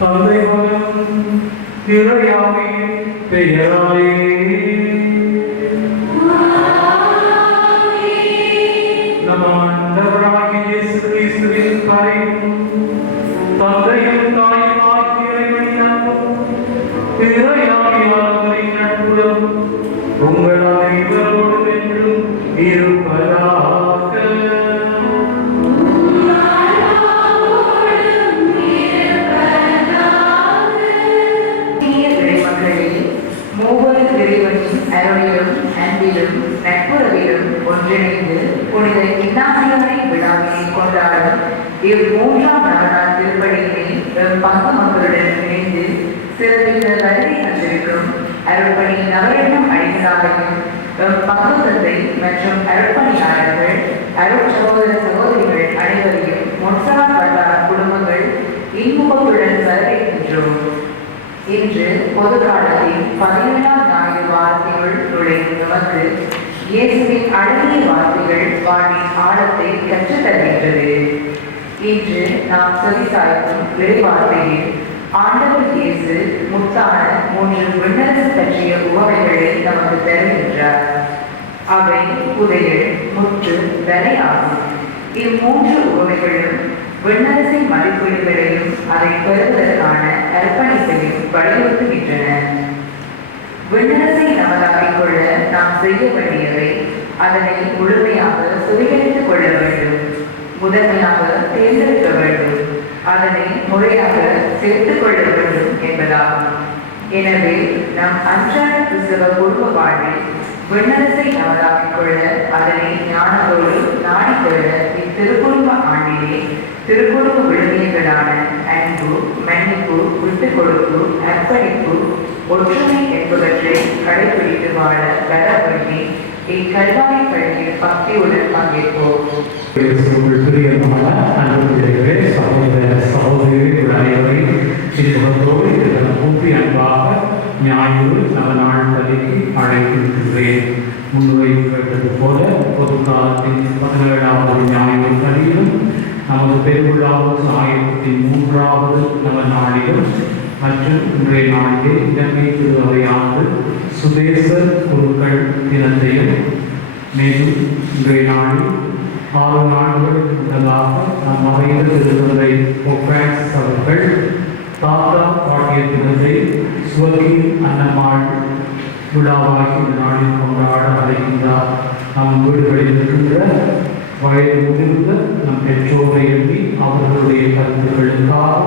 தந்தை மகன் இறையாவின் பெயராலே நம் ஆண்டவராகிய இயேசு கிறிஸ்துவின் கரையும் தந்தையும் தாயும் ஆகிய இறைவனின் அன்பும் இறையாவியானவரின் நட்புறவும் உங்கள் அனைவரோடும் என்றும் இருப்பதாக. அருளிலும் அன்பிலும் நட்புறவிலும் ஒன்றிணைந்து புனித இன்னாசியவனை விழாவினை கொண்டாடும் இம்மூன்றாம் நாளாம் திருப்பணியினை பங்கு மக்களுடன் இணைந்து சிறப்பித்த வருகை தந்திருக்கும் அருள்பணி நவரெண்ணம் அணிகளாகவும் பங்கு தந்தை மற்றும் அருள்பணியாளர்கள் அருள் சகோதர சகோதரிகள் அனைவரையும் மொன்சார் வட்டார குடும்பங்கள் இன்முகத்துடன் வரவேற்கின்றோம். இன்று பொது காலத்தில் 17ஆம் ஞாயிறு வார்த்தைகள் நுழையும் நமக்கு இயேசுவின் அழகிய வார்த்தைகள் வாழ்வின் ஆழத்தை கற்றுத்தருகின்றது. இன்று நாம் செவிசாய்க்கும் விரைவார்த்தையில் ஆண்டவர் இயேசு முத்தான 3 விண்ணரசு பற்றிய உவமைகளை நமக்கு தருகின்றார். அவை புதையல், முற்று, வரை ஆகும். இம்மூன்று உவமைகளும் விண்ணரசின் மதிப்பீடுகளையும் அதை பெறுவதற்கான அர்ப்பணிப்பையும் வலியுறுத்துகின்றன. விண்ணரசை நமதாக்கிக் கொள்ள நாம் செய்ய வேண்டியவை அதனை முழுமையாக சுவீகரித்துக் கொள்ள வேண்டும், முதன்மையாக தேர்ந்தெடுக்க வேண்டும், அதனை முறையாக சேர்த்துக் கொள்ள வேண்டும் என்பதாகும். எனவே நம் அன்றாட கிறிஸ்தவ குடும்ப வாழ்வில் விண்ணரசை நமதாக்கிக் கொள்ள அதனை ஞானத்தோடு நாடிக்கொள்ள இத்திருக்குடும்ப ஆண்டிலே திருக்குடும்ப விழுமியங்களான அன்பு, மன்னிப்பு, விட்டுக் கொடுப்பு, அர்ப்பணிப்பு, ஒற்றுமை என்பவற்றை கடைபிடித்து வாழ வர வேண்டி இக்கல்வாரி பள்ளியில் பக்தியுடன் பங்கேற்போம். ஞாயிறு நவநாள் பள்ளிக்கு அழைத்திருக்கிறேன். முன்வைக்கப்பட்டது போல பொது காலத்தின் 17ஆவது ஞாயிறு பள்ளியிலும் நமது பெருவிழாவது 1003வது நவநாளிலும் மற்றும் இன்றைய நாளிலே இலங்கை திருவையாண்டு சுதேச குருக்கள் தினத்தையும், மேலும் இன்றைய நாளில் 6 நாட்களுக்கு முன்னதாக நம் மறைந்த திருத்தந்தை போப் பிரான்சிஸ் அவர்கள் தாத்தா பாட்டிய தினத்தை சுவகி அன்னம்மாள் விழாவாகி இந்த நாளில் கொண்டாட அழைக்கின்றார். நம் வீடுகளில் இருக்கின்ற வயது முதிர்ந்த நம் பெற்றோரை எண்ணி அவர்களுடைய கருத்துக்களுக்காக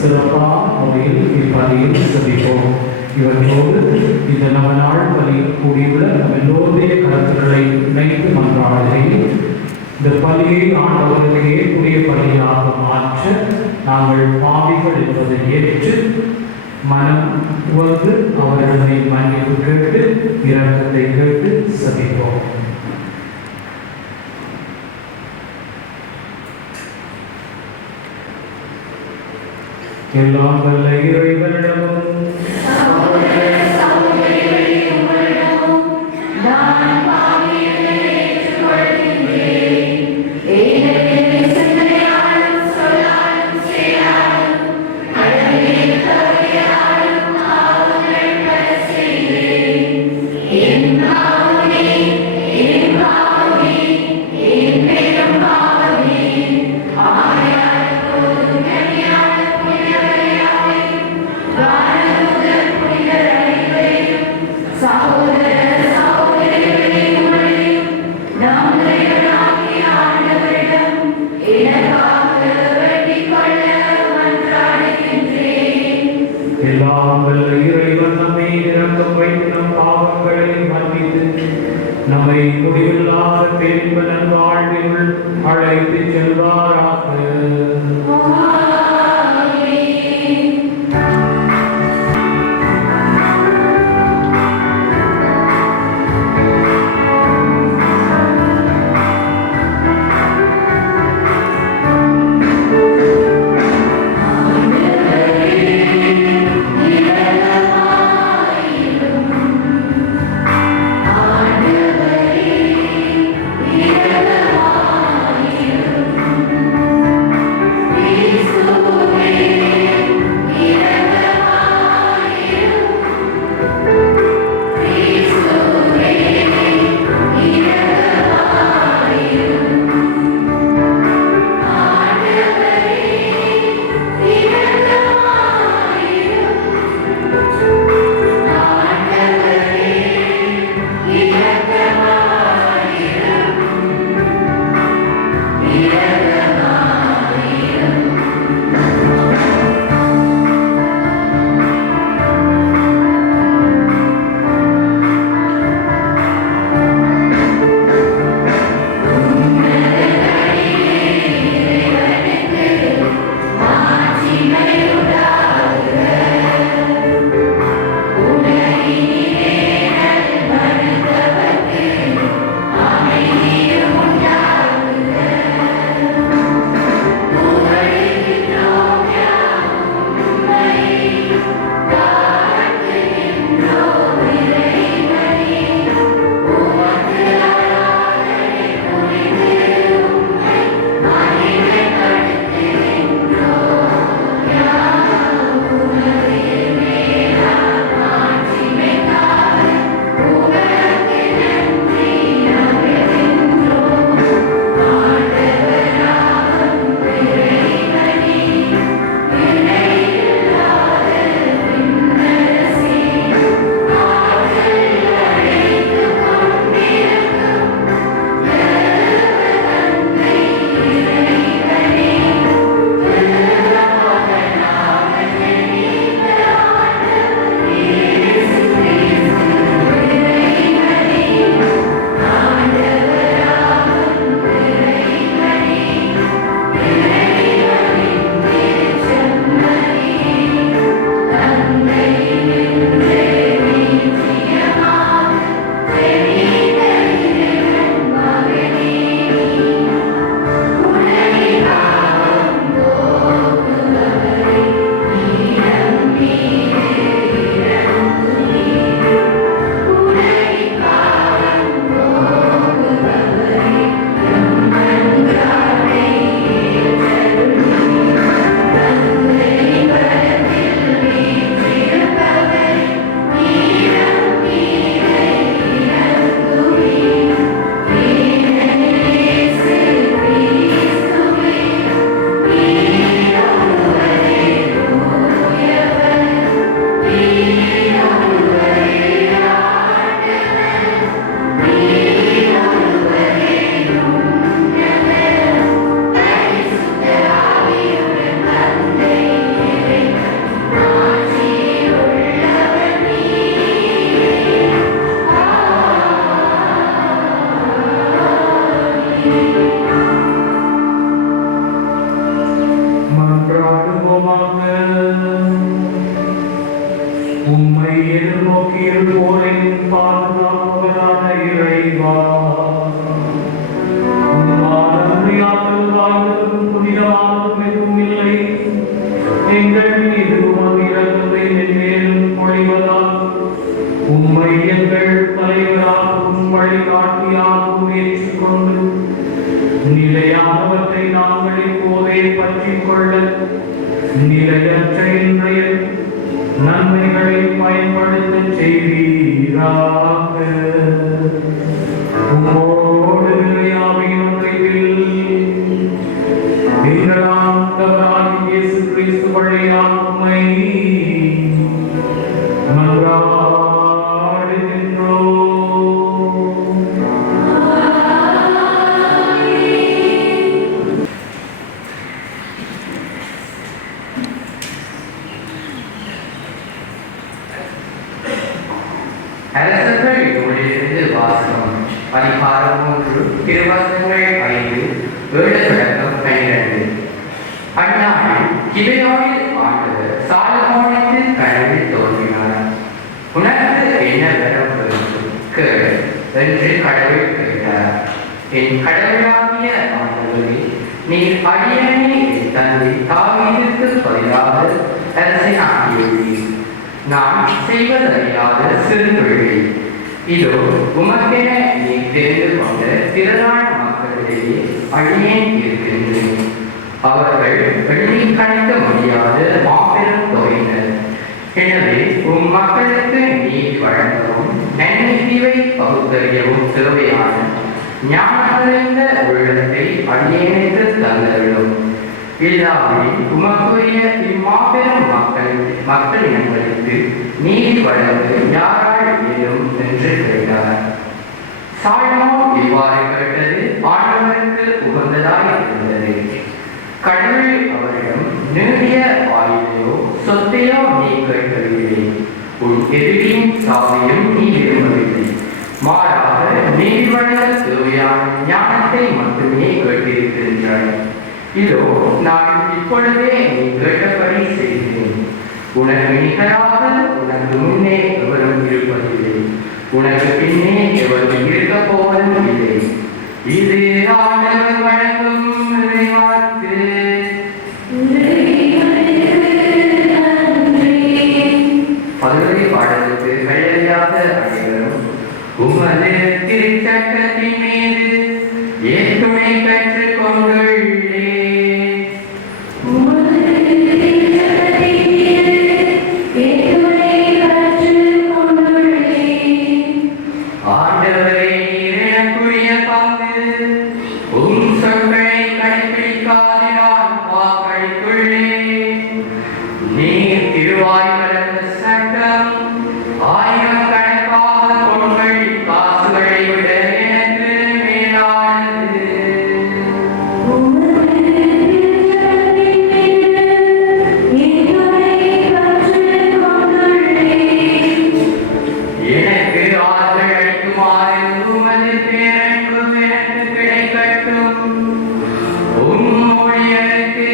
சிறப்பான முறையில் இப்பணியில் சந்திப்போம். இவற்றோடு இந்த நவநாள் பணியில் கூடியுள்ள நம் எல்லோருடைய கருத்துக்களை இணைத்து மன்றாடுகையில் இந்த பணியை ஆண்டவருக்கு ஏற்புடைய பணியாக மாற்ற நாங்கள் பாவிகள் என்பதை ஏற்று மனம் உவந்து அவர்களை மன்னிப்பு கேட்டு இரக்கத்தை கேட்டு சந்திப்போம். எல்லாம் வல்ல இறைவனிடமும் நம்மை முடிவில்லாத பெரும்பலன் வாழ்வில் அழைத்து செல்வாராக. உம்மை எதிர்நோக்கியிருப்போரை பாதுகாப்பவரான இறைவா, உம்மால் அன்றியாற்றல் வாழ்வதற்கும் புனிதமானதும் எதுவும் இல்லை. எங்கள் மீது உமது இரக்கத்தை மென்மேலும் பொழிவதால் உம்மை எங்கள் தலைவராகவும் வழிகாட்டியாகவும் ஏற்றுக்கொண்டு நிலையானவற்றை நாங்கள் இப்போதே பற்றிக் கொள்ள நிலையற்ற இன்றைய நன்மைகளை பயன்படுத்த செய்வீராக. உம்மோடு நிலையாவின் ஒன்றில் எங்கள் ஆண்டவராகிய இயேசு கிறிஸ்து வழியாக உம்மை அரசர்கள் நூலிலிருந்து வாசகம். அதிகாரம் 3, திருவசனங்கள் 5, 7 தொடக்கம் 12. அந்நாளில் கிபெயோனில் ஆண்டவர் சாலமோனுக்கு கனவில் தோன்றினார். உனக்கு என்ன வரம் வேண்டும் கேள் என்று கடவுள் கேட்டார். என் கடவுளாகிய ஆண்டவரே, நீர் அடியேனை என் தந்தை தாவீதுக்கு பதிலாக அரசனாக்கியுள்ளீர். நான் செய்வதறியாத சிறு தொழிலை இதோ உமக்கென நீ தெரிந்து கொண்ட திரளான மக்களிடையே அடியேன் இருக்கின்றேன். அவர்கள் எண்ணி கணிக்க முடியாத மாபெரும் தொகையினர். எனவே உம் மக்களுக்கு நீதி வழங்கவும் நன்மையை பகுத்தறியவும் தேவையான ஞானமறிந்த உள்ளத்தை அடியேனுக்கு தந்தருளும். இல்லாவிடில் உமக்குரிய இம்மாபெரும் மக்கள் இனங்களுக்கு நீதி வழங்க யாரால் இயலும் என்று கேட்டார். சாலமோன் இவ்வாறு கேட்டது ஆண்டவருக்கு உகந்ததாய் இருந்தது. கடவுள் அவரிடம், நீடிய ஆயுளையோ சொத்தையோ நீ கேட்கவில்லை, உன் எதிரியின் சாவையும் நீ விரும்பவில்லை, மாறாக நீதி வழங்க தேவையான ஞானத்தை மட்டுமே கேட்டிருக்கின்றாய். இதோ நான் இப்பொழுதே நீ கேட்டபடி செய்கிறேன். உனக்கு நிகராக உனக்கு முன்னே எவரும் இருப்பதில்லை, உனக்கு பின்னே எவரும் இருக்க போவதும் இல்லை. இது ஆண்டவர் வழங்கும் இறைவாக்கு. பல்வேறு பாடலுக்கு கையறியாத அனைவரும் உமது திருச்சட்டத்தின் மீது ஏற்றுணை பெற்றுக் கொண்டுள்ளே. ஆண்டவரே, எனக்குரிய பங்கு உம் சொற்களை கடைபிடிக்காது நான் வாக்களித்துள்ளேன். நீர் திருவாய் வளர்ந்த சட்டம் ஆயிரக்கணக்கான பொருட்கள் காசுகளை விட எனக்கு மேலானது. எனக்கு ஆதரவு அளிக்குமாறு உமது பேரன்பும் எனக்கு கிடைக்கட்டும். உம் ஊழியருக்கு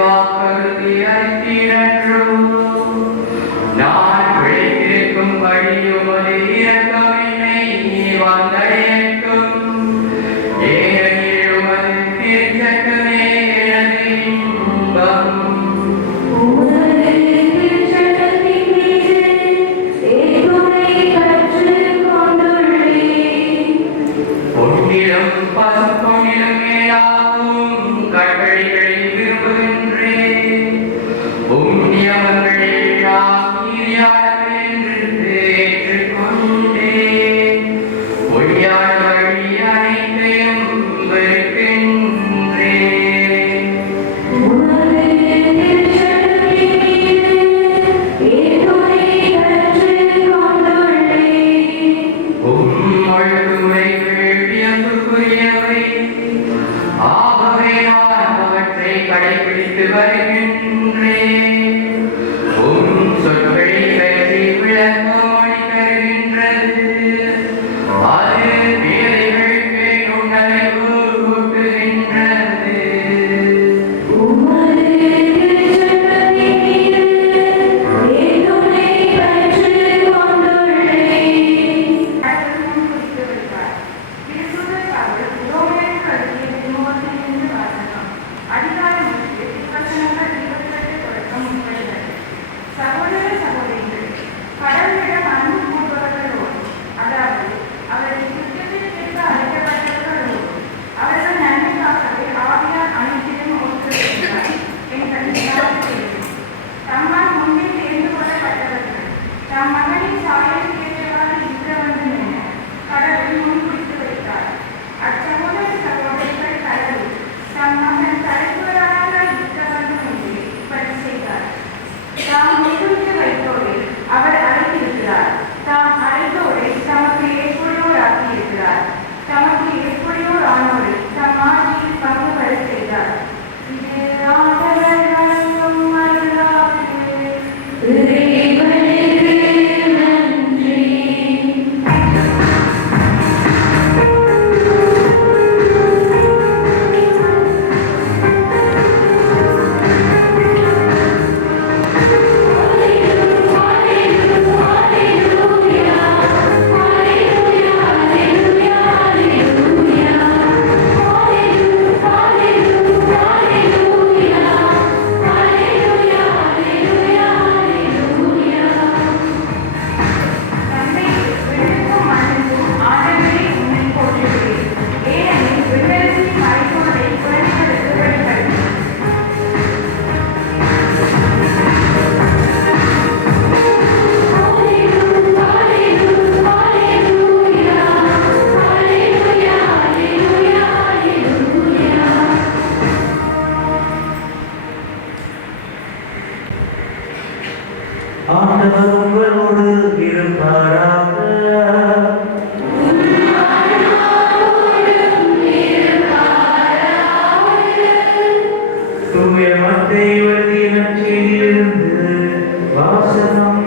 வாக்குறுதி அளித்தீரன்றோ. தாம் முன்குறித்து வைத்தோரை அவர் அழைத்திருக்கிறார். தாம் அழைத்தோரை தமக்கு ஏற்புடையோராக்கி இருக்கிறார். தமக்கு ஏற்புடையோர் ஆனோரை தம் ஆட்சியில் பங்கு பெற செய்தார். இது ஆண்டவர் வழங்கும் அருளாகும். ஆண்டவர் உங்களோடு இருப்பாராக. தூய மத்தேயு எழுதிய நற்செய்தியிலிருந்து வாசகம்.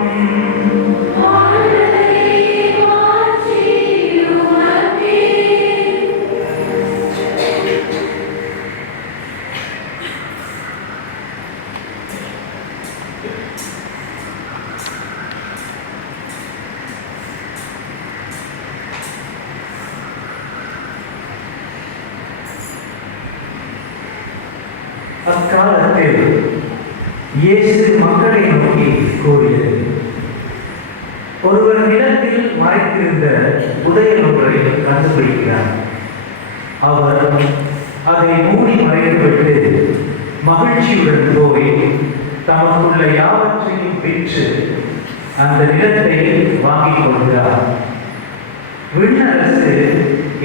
அக்காலத்தில் இயேசு மக்களை நோக்கி கூறியது, ஒருவர் நிலத்தில் மறைத்திருந்த புதையல் ஒன்றை கண்டுபிடிக்கிறார். அவர் அதை மூடி மறைத்துவிட்டு மகிழ்ச்சியுடன் போய் தமக்குள்ள யாவற்றையும் பெற்று அந்த நிலத்தை வாங்கிக் கொள்கிறார். விண்ணரசு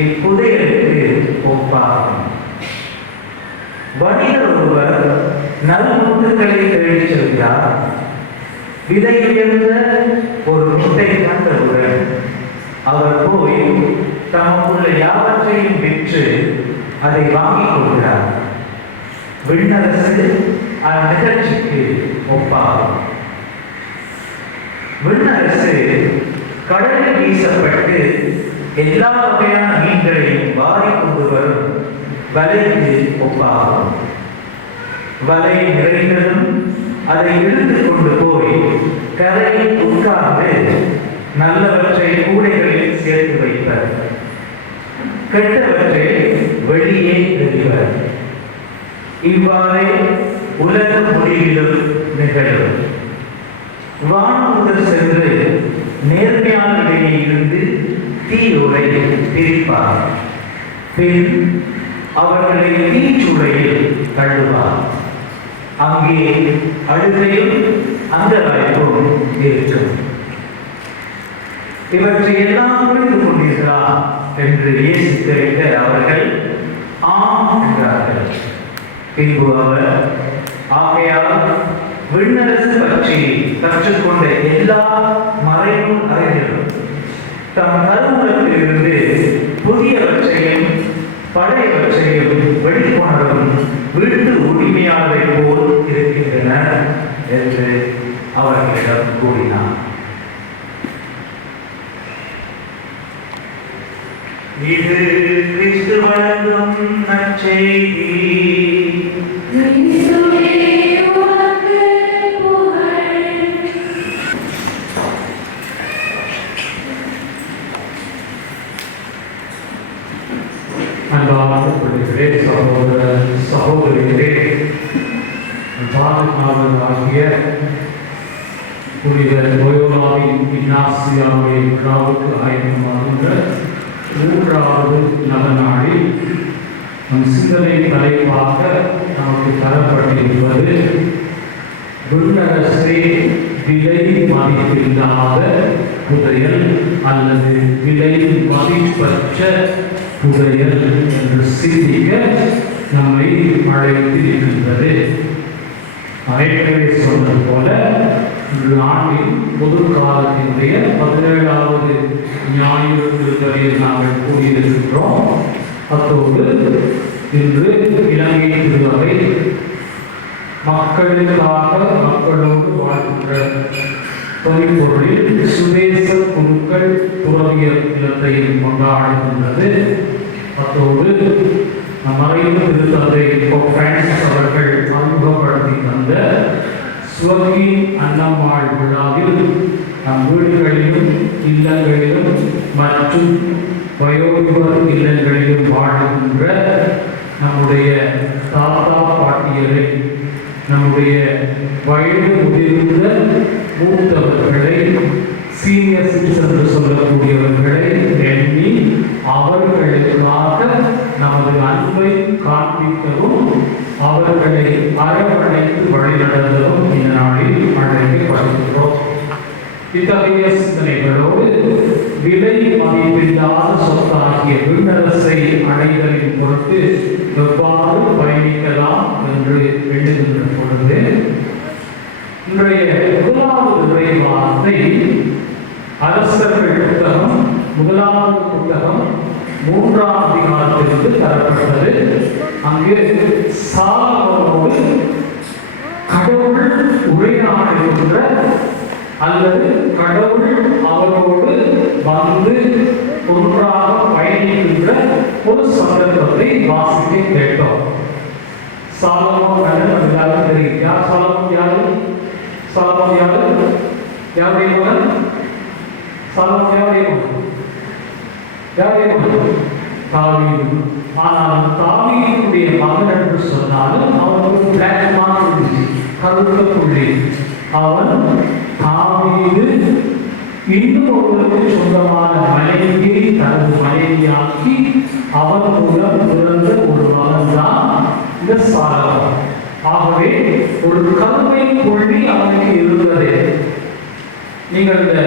இப்புதையலுக்கு ஒப்பாகும். வணிகர் ஒருவர் நல்முத்துக்களை தேடிச் செல்கிறார். விலையுயர்ந்த ஒரு முட்டை கண்டவுடன் அவர் போய் தமக்குள்ள யாவற்றையும் விற்று அதை வாங்கிக் கொள்கிறார். விண்ணரசு அந்நிகழ்ச்சிக்கு ஒப்பாகும். விண்ணரசு கடலில் வீசப்பட்டு எல்லா வகையான மீன்களையும் வாரி கொண்டு வரும் வலைக்கு ஒப்பாகும். வலை நிறைந்ததும் அதை இழுத்து கொண்டு போய் கரையில் உட்கார்ந்து நல்லவற்றை கூடைகளில் சேர்த்து வைப்பர், கெட்டவற்றை வெளியே எறிவர். இவ்வாறே உலக முடிவிலும் நிகழும். வானூதர் சென்று நேர்மையாளர்களிடையே இருந்து தீயோரை பிரிப்பார். பின் அவர்களை தீச்சூளையில் தள்ளுவார். அங்கே அழுகையும் அந்தராய்ப்பும் இருக்கும். இவற்றை எல்லாம் புரிந்து கொண்டீர்களா என்று இயேசு கேட்க அவர்கள் ஆம் என்றார்கள். பின்பு அவர், ஆகையால் விண்ணரசு பற்றி கற்றுக்கொண்ட எல்லா மறைநூல் அறிஞர்களும் தம் கருவூலத்திலிருந்து புதியவற்றையும் பழையவற்றையும் வெளிக்கொணரும் வீட்டு உரிமையாளரை போல் இருக்கின்றனர் என்று அவர்களிடம் கூறினார். இது கிறிஸ்து வழங்கும் நற்செய்தி. அன்பார்ந்தவர்களே, சகோதர சகோதரிகளே, ஆகிய புனித லோயோலாவின் இக்னாசியாவுடைய விழாவுக்கு ஆயத்தமாகின்ற 3வது நவநாளில் நம் சிந்தனை தலைப்பாக நமக்கு தரப்பட்டிருப்பது விண்ணரசே விலை மதிப்பில்லாத புதையல் அல்லது விலை மதிப்பற்ற புதையல் என்று சிந்திக்க நம்மை அழைத்திருக்கின்றது. ஏற்கனவே சொன்னது போல இன்று ஆண்டின் பொது காலத்தினுடைய 17வது ஞாயிறு திருப்பலியில் நாங்கள் கூடியிருக்கின்றோம். அத்தோடு இன்று இலங்கை திருவரை மக்களுக்காக மக்களோடு வாழ்கின்ற தொழிற்பொருளில் சுதேச குழுக்கள் துறவியர் தினத்தையும் கொண்டாடுகின்றது. அத்தோடு மறைந்த திருத்தந்தை பிரான்சிஸ் அவர்கள் அறிமுகப்படுத்தி தந்த சுவர்கி அன்னம்மாள் விழாவில் நம் வீடுகளிலும் இல்லங்களிலும் மற்றும் வயோதிபர் இல்லங்களிலும் வாழுகின்ற நம்முடைய தாத்தா பாட்டியரை, நம்முடைய வயது முதிர்ந்த மூத்தவர்களை, சீனியர் சிட்டிசன் என்று சொல்லக்கூடியவர்களை எண்ணி அவர்களுக்காக நமது அன்பை காண்பிக்கவும் அவர்களை அரவணைத்து வழிநடத்தவும் இந்த நாளில் அழைக்கப்படுகின்றோம். இத்தகைய சிந்தனைகளோடு விலை மதிப்பில்லாத சொத்தாகிய விண்ணரசை அடைதலின் பொருட்டு எவ்வாறு பயணிக்கலாம் என்று எண்ணுகின்ற பொழுது இன்றைய முதலாவது இறைவார்த்தை அரசர்கள் புத்தகம் 1வது புத்தகம் 3ஆம் அதிகாரத்திலிருந்து தரப்பட்டது. அங்கு சாலமோனோடு கடவுள் உரையாடுகின்ற அல்லது கடவுள் அவரோடு வந்து ஒன்றாக பயணிக்கின்ற ஒரு சந்தர்ப்பத்தை வாசிக்க கேட்டோம். சாலமோன் எல்லாரும் தெரியும். யார் சாலமோன்? யாரு சாலமோன்? யாருடைய மகன்? சாலமோன் யாருடைய மகன்? யாருடைய மகன்? தாவீது. ஆனால் தாவீதுடைய மகன் என்று சொன்னாலும் அவனுக்கு பிளாக் மார்க் இருந்துச்சு, கருத்த புள்ளி. அவன் தாவீது இன்னும் ஒருவருக்கு சொந்தமான மனைவியை தனது மனைவியாக்கி அவன் மூலம் பிறந்த ஒரு மகன் தான் இந்த சாலமோன். ஆகவே ஒரு கருமை புள்ளி அவனுக்கு இருந்தது. நீங்கள் இந்த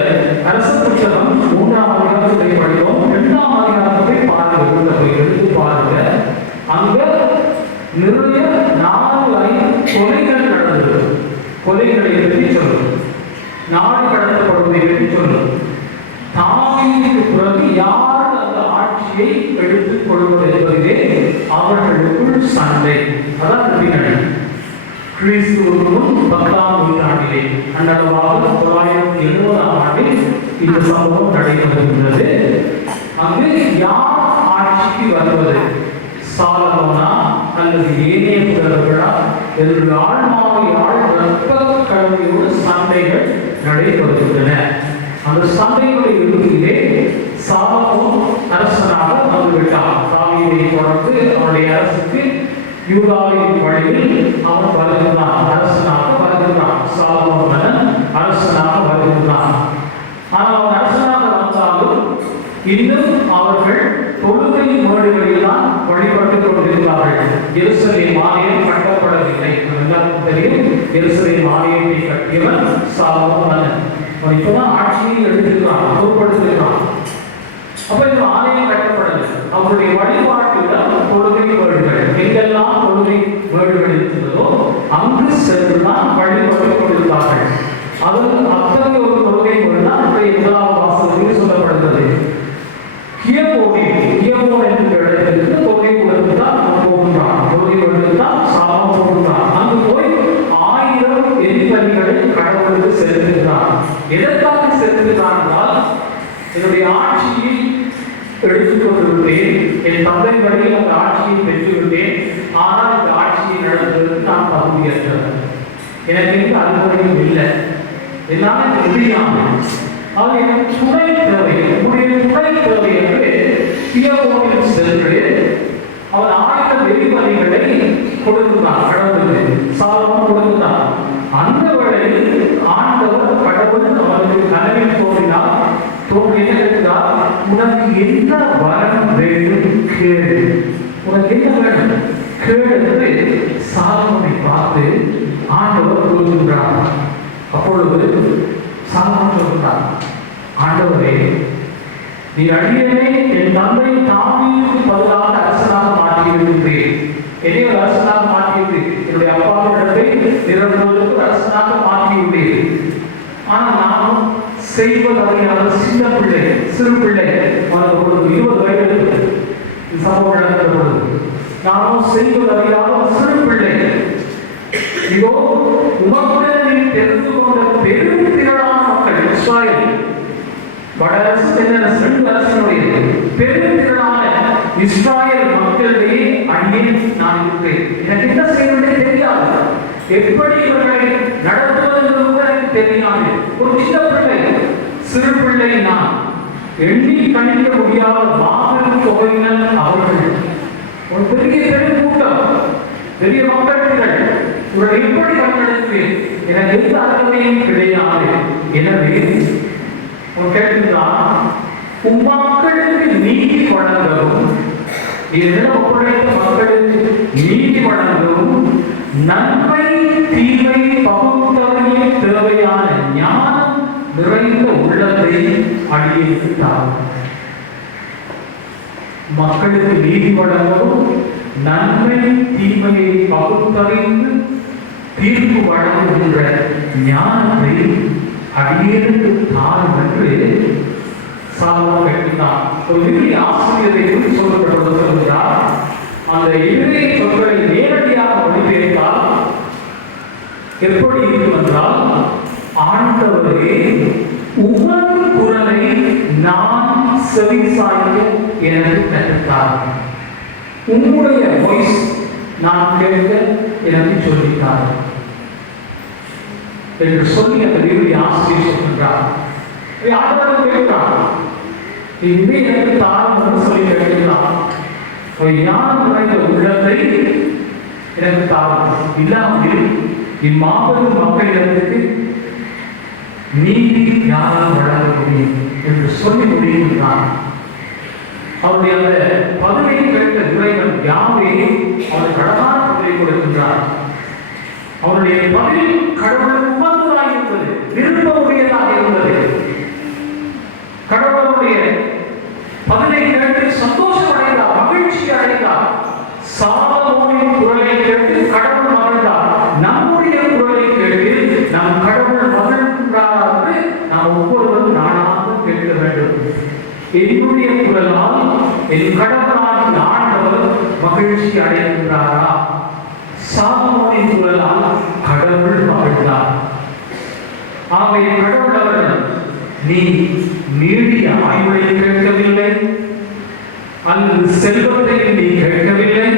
அரச புத்தகம் 3ஆம் அதிகாரத்தை படித்தோம். 2ஆம் அதிகாரத்தை பாருங்க, எடுத்து பாருங்க. அங்க நிறைய 4-5 கொலைகள் நடந்தது. கொலைகளை பற்றி சொல்லும், நாடு கடத்தப்படுவதை பற்றி சொல்லும். தாவீதுக்கு பிறகு யார் அந்த ஆட்சியை எடுத்துக் கொள்வது என்பதிலே அவர்களுக்குள் சண்டை. அதான் பின்னணி. கிறிஸ்துவுக்கு முன் 10ஆம் நூற்றாண்டிலே அன்றளவாக 970ஆம் ஆண்டில் இந்த சம்பவம் நடைபெறுகின்றது. அங்கு யார் ஆட்சிக்கு வருவது, சாலமோனா அல்லது ஏனைய புதல்வர்களா என்று ஆழ்மாவை இரத்த கலவையோடு சண்டைகள் நடைபெறுகின்றன. அந்த சண்டைகளுடைய இறுதியிலே சாலமோன் அரசனாக வந்துவிட்டான். தாவீதை தொடர்ந்து அவனுடைய அரசுக்கு யூதாவின் வழியில் அவன் வருகின்றான், அரசனாக வருகின்றான். சாலமோன் அரசனாக வருகின்றான். ஆனால் அவன் அரசனாக வந்தாலும் இன்னும் அவர்கள் தொழுகை மேடுகளில் தான் வழிபட்டுக் கொண்டிருந்தார்கள். எருசலேம் ஆலயம் கட்டப்படவில்லை. எல்லாருக்கும் தெரியும், எருசலேம் ஆலயத்தை கட்டியவன் சாலமோன். அவன் இப்பதான் ஆட்சியை எடுத்துக்கிறான், பொறுப்படுத்துகிறான். அப்ப இந்த ஆலயம் கட்டப்படவில்லை. அவருடைய வழிபாட்டில் தொழுகை மேடுகள், எங்கெல்லாம் தொழுகை மேடுகள் இருக்கிறதோ அங்கு சென்றுதான் வழிபட்டுக் கொண்டிருந்தார்கள். அது அத்தகைய ஒரு தொழுகை மேடு தான் இன்றைய 1ஆம் வாசகத்தில் சொல்லப்படுகிறது. கியபோன் என்ற இடத்திற்கு தொழுகை மேடுக்கு தான் அவன் போகின்றான். தொழுகை மேடுக்கு தான் சாலமோன் போகின்றான். அங்கு போய் 1000 எரிபலிகளை கடவுளுக்கு செலுத்துகிறான். எதற்காக செலுத்துகிறான் என்றால், என்னுடைய ஆட்சியை எடுத்துக்கொண்டு விட்டேன், என் தந்தை வழியில் அந்த ஆட்சியை பெற்றுவிட்டேன். ஆனால் இந்த ஆட்சியை நடத்துவதற்கு நான் தகுதியற்றவன், எனக்கு எந்த அனுமதியும் இல்லை, என்னால முடியாமல். அது எனக்கு துணை தேவை, உங்களுடைய துணை தேவை என்று கியபோனில் சென்று அவன் 1000 எரிபலிகளை கொடுக்கிறான் கடவுளுக்கு. சாலமோன் கொடுக்கிறான். அந்த வேளையில் ஆண்டவர் கடவுள் அவனுக்கு கனவில் தோன்றினார், உனக்கு என்ன வரம் வேண்டும் கேளு, உனக்கு என்ன வேண்டும் கேளு என்று சாலமோனை பார்த்து ஆண்டவர் கூறுகின்றார். அப்பொழுது சாலமோன் சொல்கிறார், ஆண்டவரே, நீ அடியேனை என் தந்தை தாவீதுக்கு பதிலாக அரசனாக மாற்றியிருக்கிறேன். என்னை ஒரு அரசனாக மாற்றியுள்ளீர், என்னுடைய அப்பாவின் இடத்தை நிரம்புவதற்கு அரசனாக மாற்றியுள்ளீர். ஆனால் நானும் செய்வதறியாத சின்ன பிள்ளை, சிறு பிள்ளை, 20 வயது சம்பவம் நடந்த பொழுது நானும் செய்வதறியாத சிறு பிள்ளை, இதோ உமக்குடன் தெரிந்து கொண்ட பெரும் திரளான மக்கள், இஸ்ராயேல் வடரசு தென்னரசு 2 அரசனுடைய பெரும் திரளான இஸ்ராயேல் மக்களிடையே அணியில் நான் இருக்கிறேன். எனக்கு என்ன செய்வதே தெரியாது, எப்படி இவர்களை நடத்துவது கூட எனக்கு தெரியாது. ஒரு சின்ன பிள்ளை, சிறு பிள்ளை நான். எண்ணி கணிக்க முடியாத மாபெரும் தொகையினர் அவர்கள். ஒரு பெரிய கூட்டம், பெரிய மக்கள், இவரை எப்படி கண்டெடுப்பேன்? எனக்கு எந்த அருமையும் கிடையாது. எனவே கேட்கின்றான், மக்களுக்கு நீதி வழங்கவும், ஒப்படைத்த மக்களுக்கு நீதி வழங்கவும், நன்மை தீமை பகுத்தறிய தேவையான ஞானம் நிறைந்த உள்ளத்தை அடியிருக்கிறார். மக்களுக்கு நீதி வழங்கவும், நன்மை தீமையை பகுத்தறிந்து தீர்ப்பு வழங்குகின்ற ஞானத்தை அடியேற்கு தாரும் என்று சாலமோன் கேட்கிறார். ஒரு விரும்பி ஆசிரியரை சொல்லப்பட்டது சொல்கிறார். அந்த இவரே சொற்களை நேரடியாக மொழிபெயர்த்தால் எப்படி இருக்கும் என்றால், ஆண்டவரே உமது குரலை நான் செவிசாய்க்க எனக்கு கற்றுத்தார், உம்முடைய வாய்ஸ் நான் கேட்க எனக்கு சொல்லித்தார் என்று சொல்லி அந்த விரும்பி ஆசிரியர் சொல்கின்றார். ஆண்டவர் கேட்கிறார், இதை எனக்கு தாரும் என்று சொல்லி கேட்கிறார். ஞானம் நிறைந்த உள்ளத்தை எனக்கு தாரும், இல்லாமல் இம்மாபெரும் மக்களிடத்துக்கு நீதி யாரால் வழங்க முடியும் என்று சொல்லி முடிகின்றார். அவருடைய அந்த பதிலை கேட்ட இறைவன் யாவே அவருக்கு அழகான பதிலை கொடுக்கின்றார். அவருடைய பதில் கடவுளுக்கு உகந்ததாக இருந்தது, விரும்பக்கூடியதாக இருந்தது. கடவுளுடைய பதிலை கேட்டு சந்தோஷம் அடைந்தார், மகிழ்ச்சி அடைந்தார். சாலமோனின் குரலை கேட்டு கடவுள் மகிழ்ந்தார். நம்முடைய குரலை கேட்டு நம் கடவுள் மகிழ்ந்தார் என்று நாம் ஒவ்வொருவரும் நானாக கேட்க வேண்டும். என்னுடைய குரலால் என் கடவுளாகிய ஆண்டவர் மகிழ்ச்சி அடைகின்றாரா? சாலமோனின் குரலால் கடவுள் மகிழ்ந்தார். ஆகவே கடவுள் அவர்கள், நீ நீடிய ஆய்வை கேட்கவில்லை, அல்லது செல்வத்தையும் நீ கேட்கவில்லை,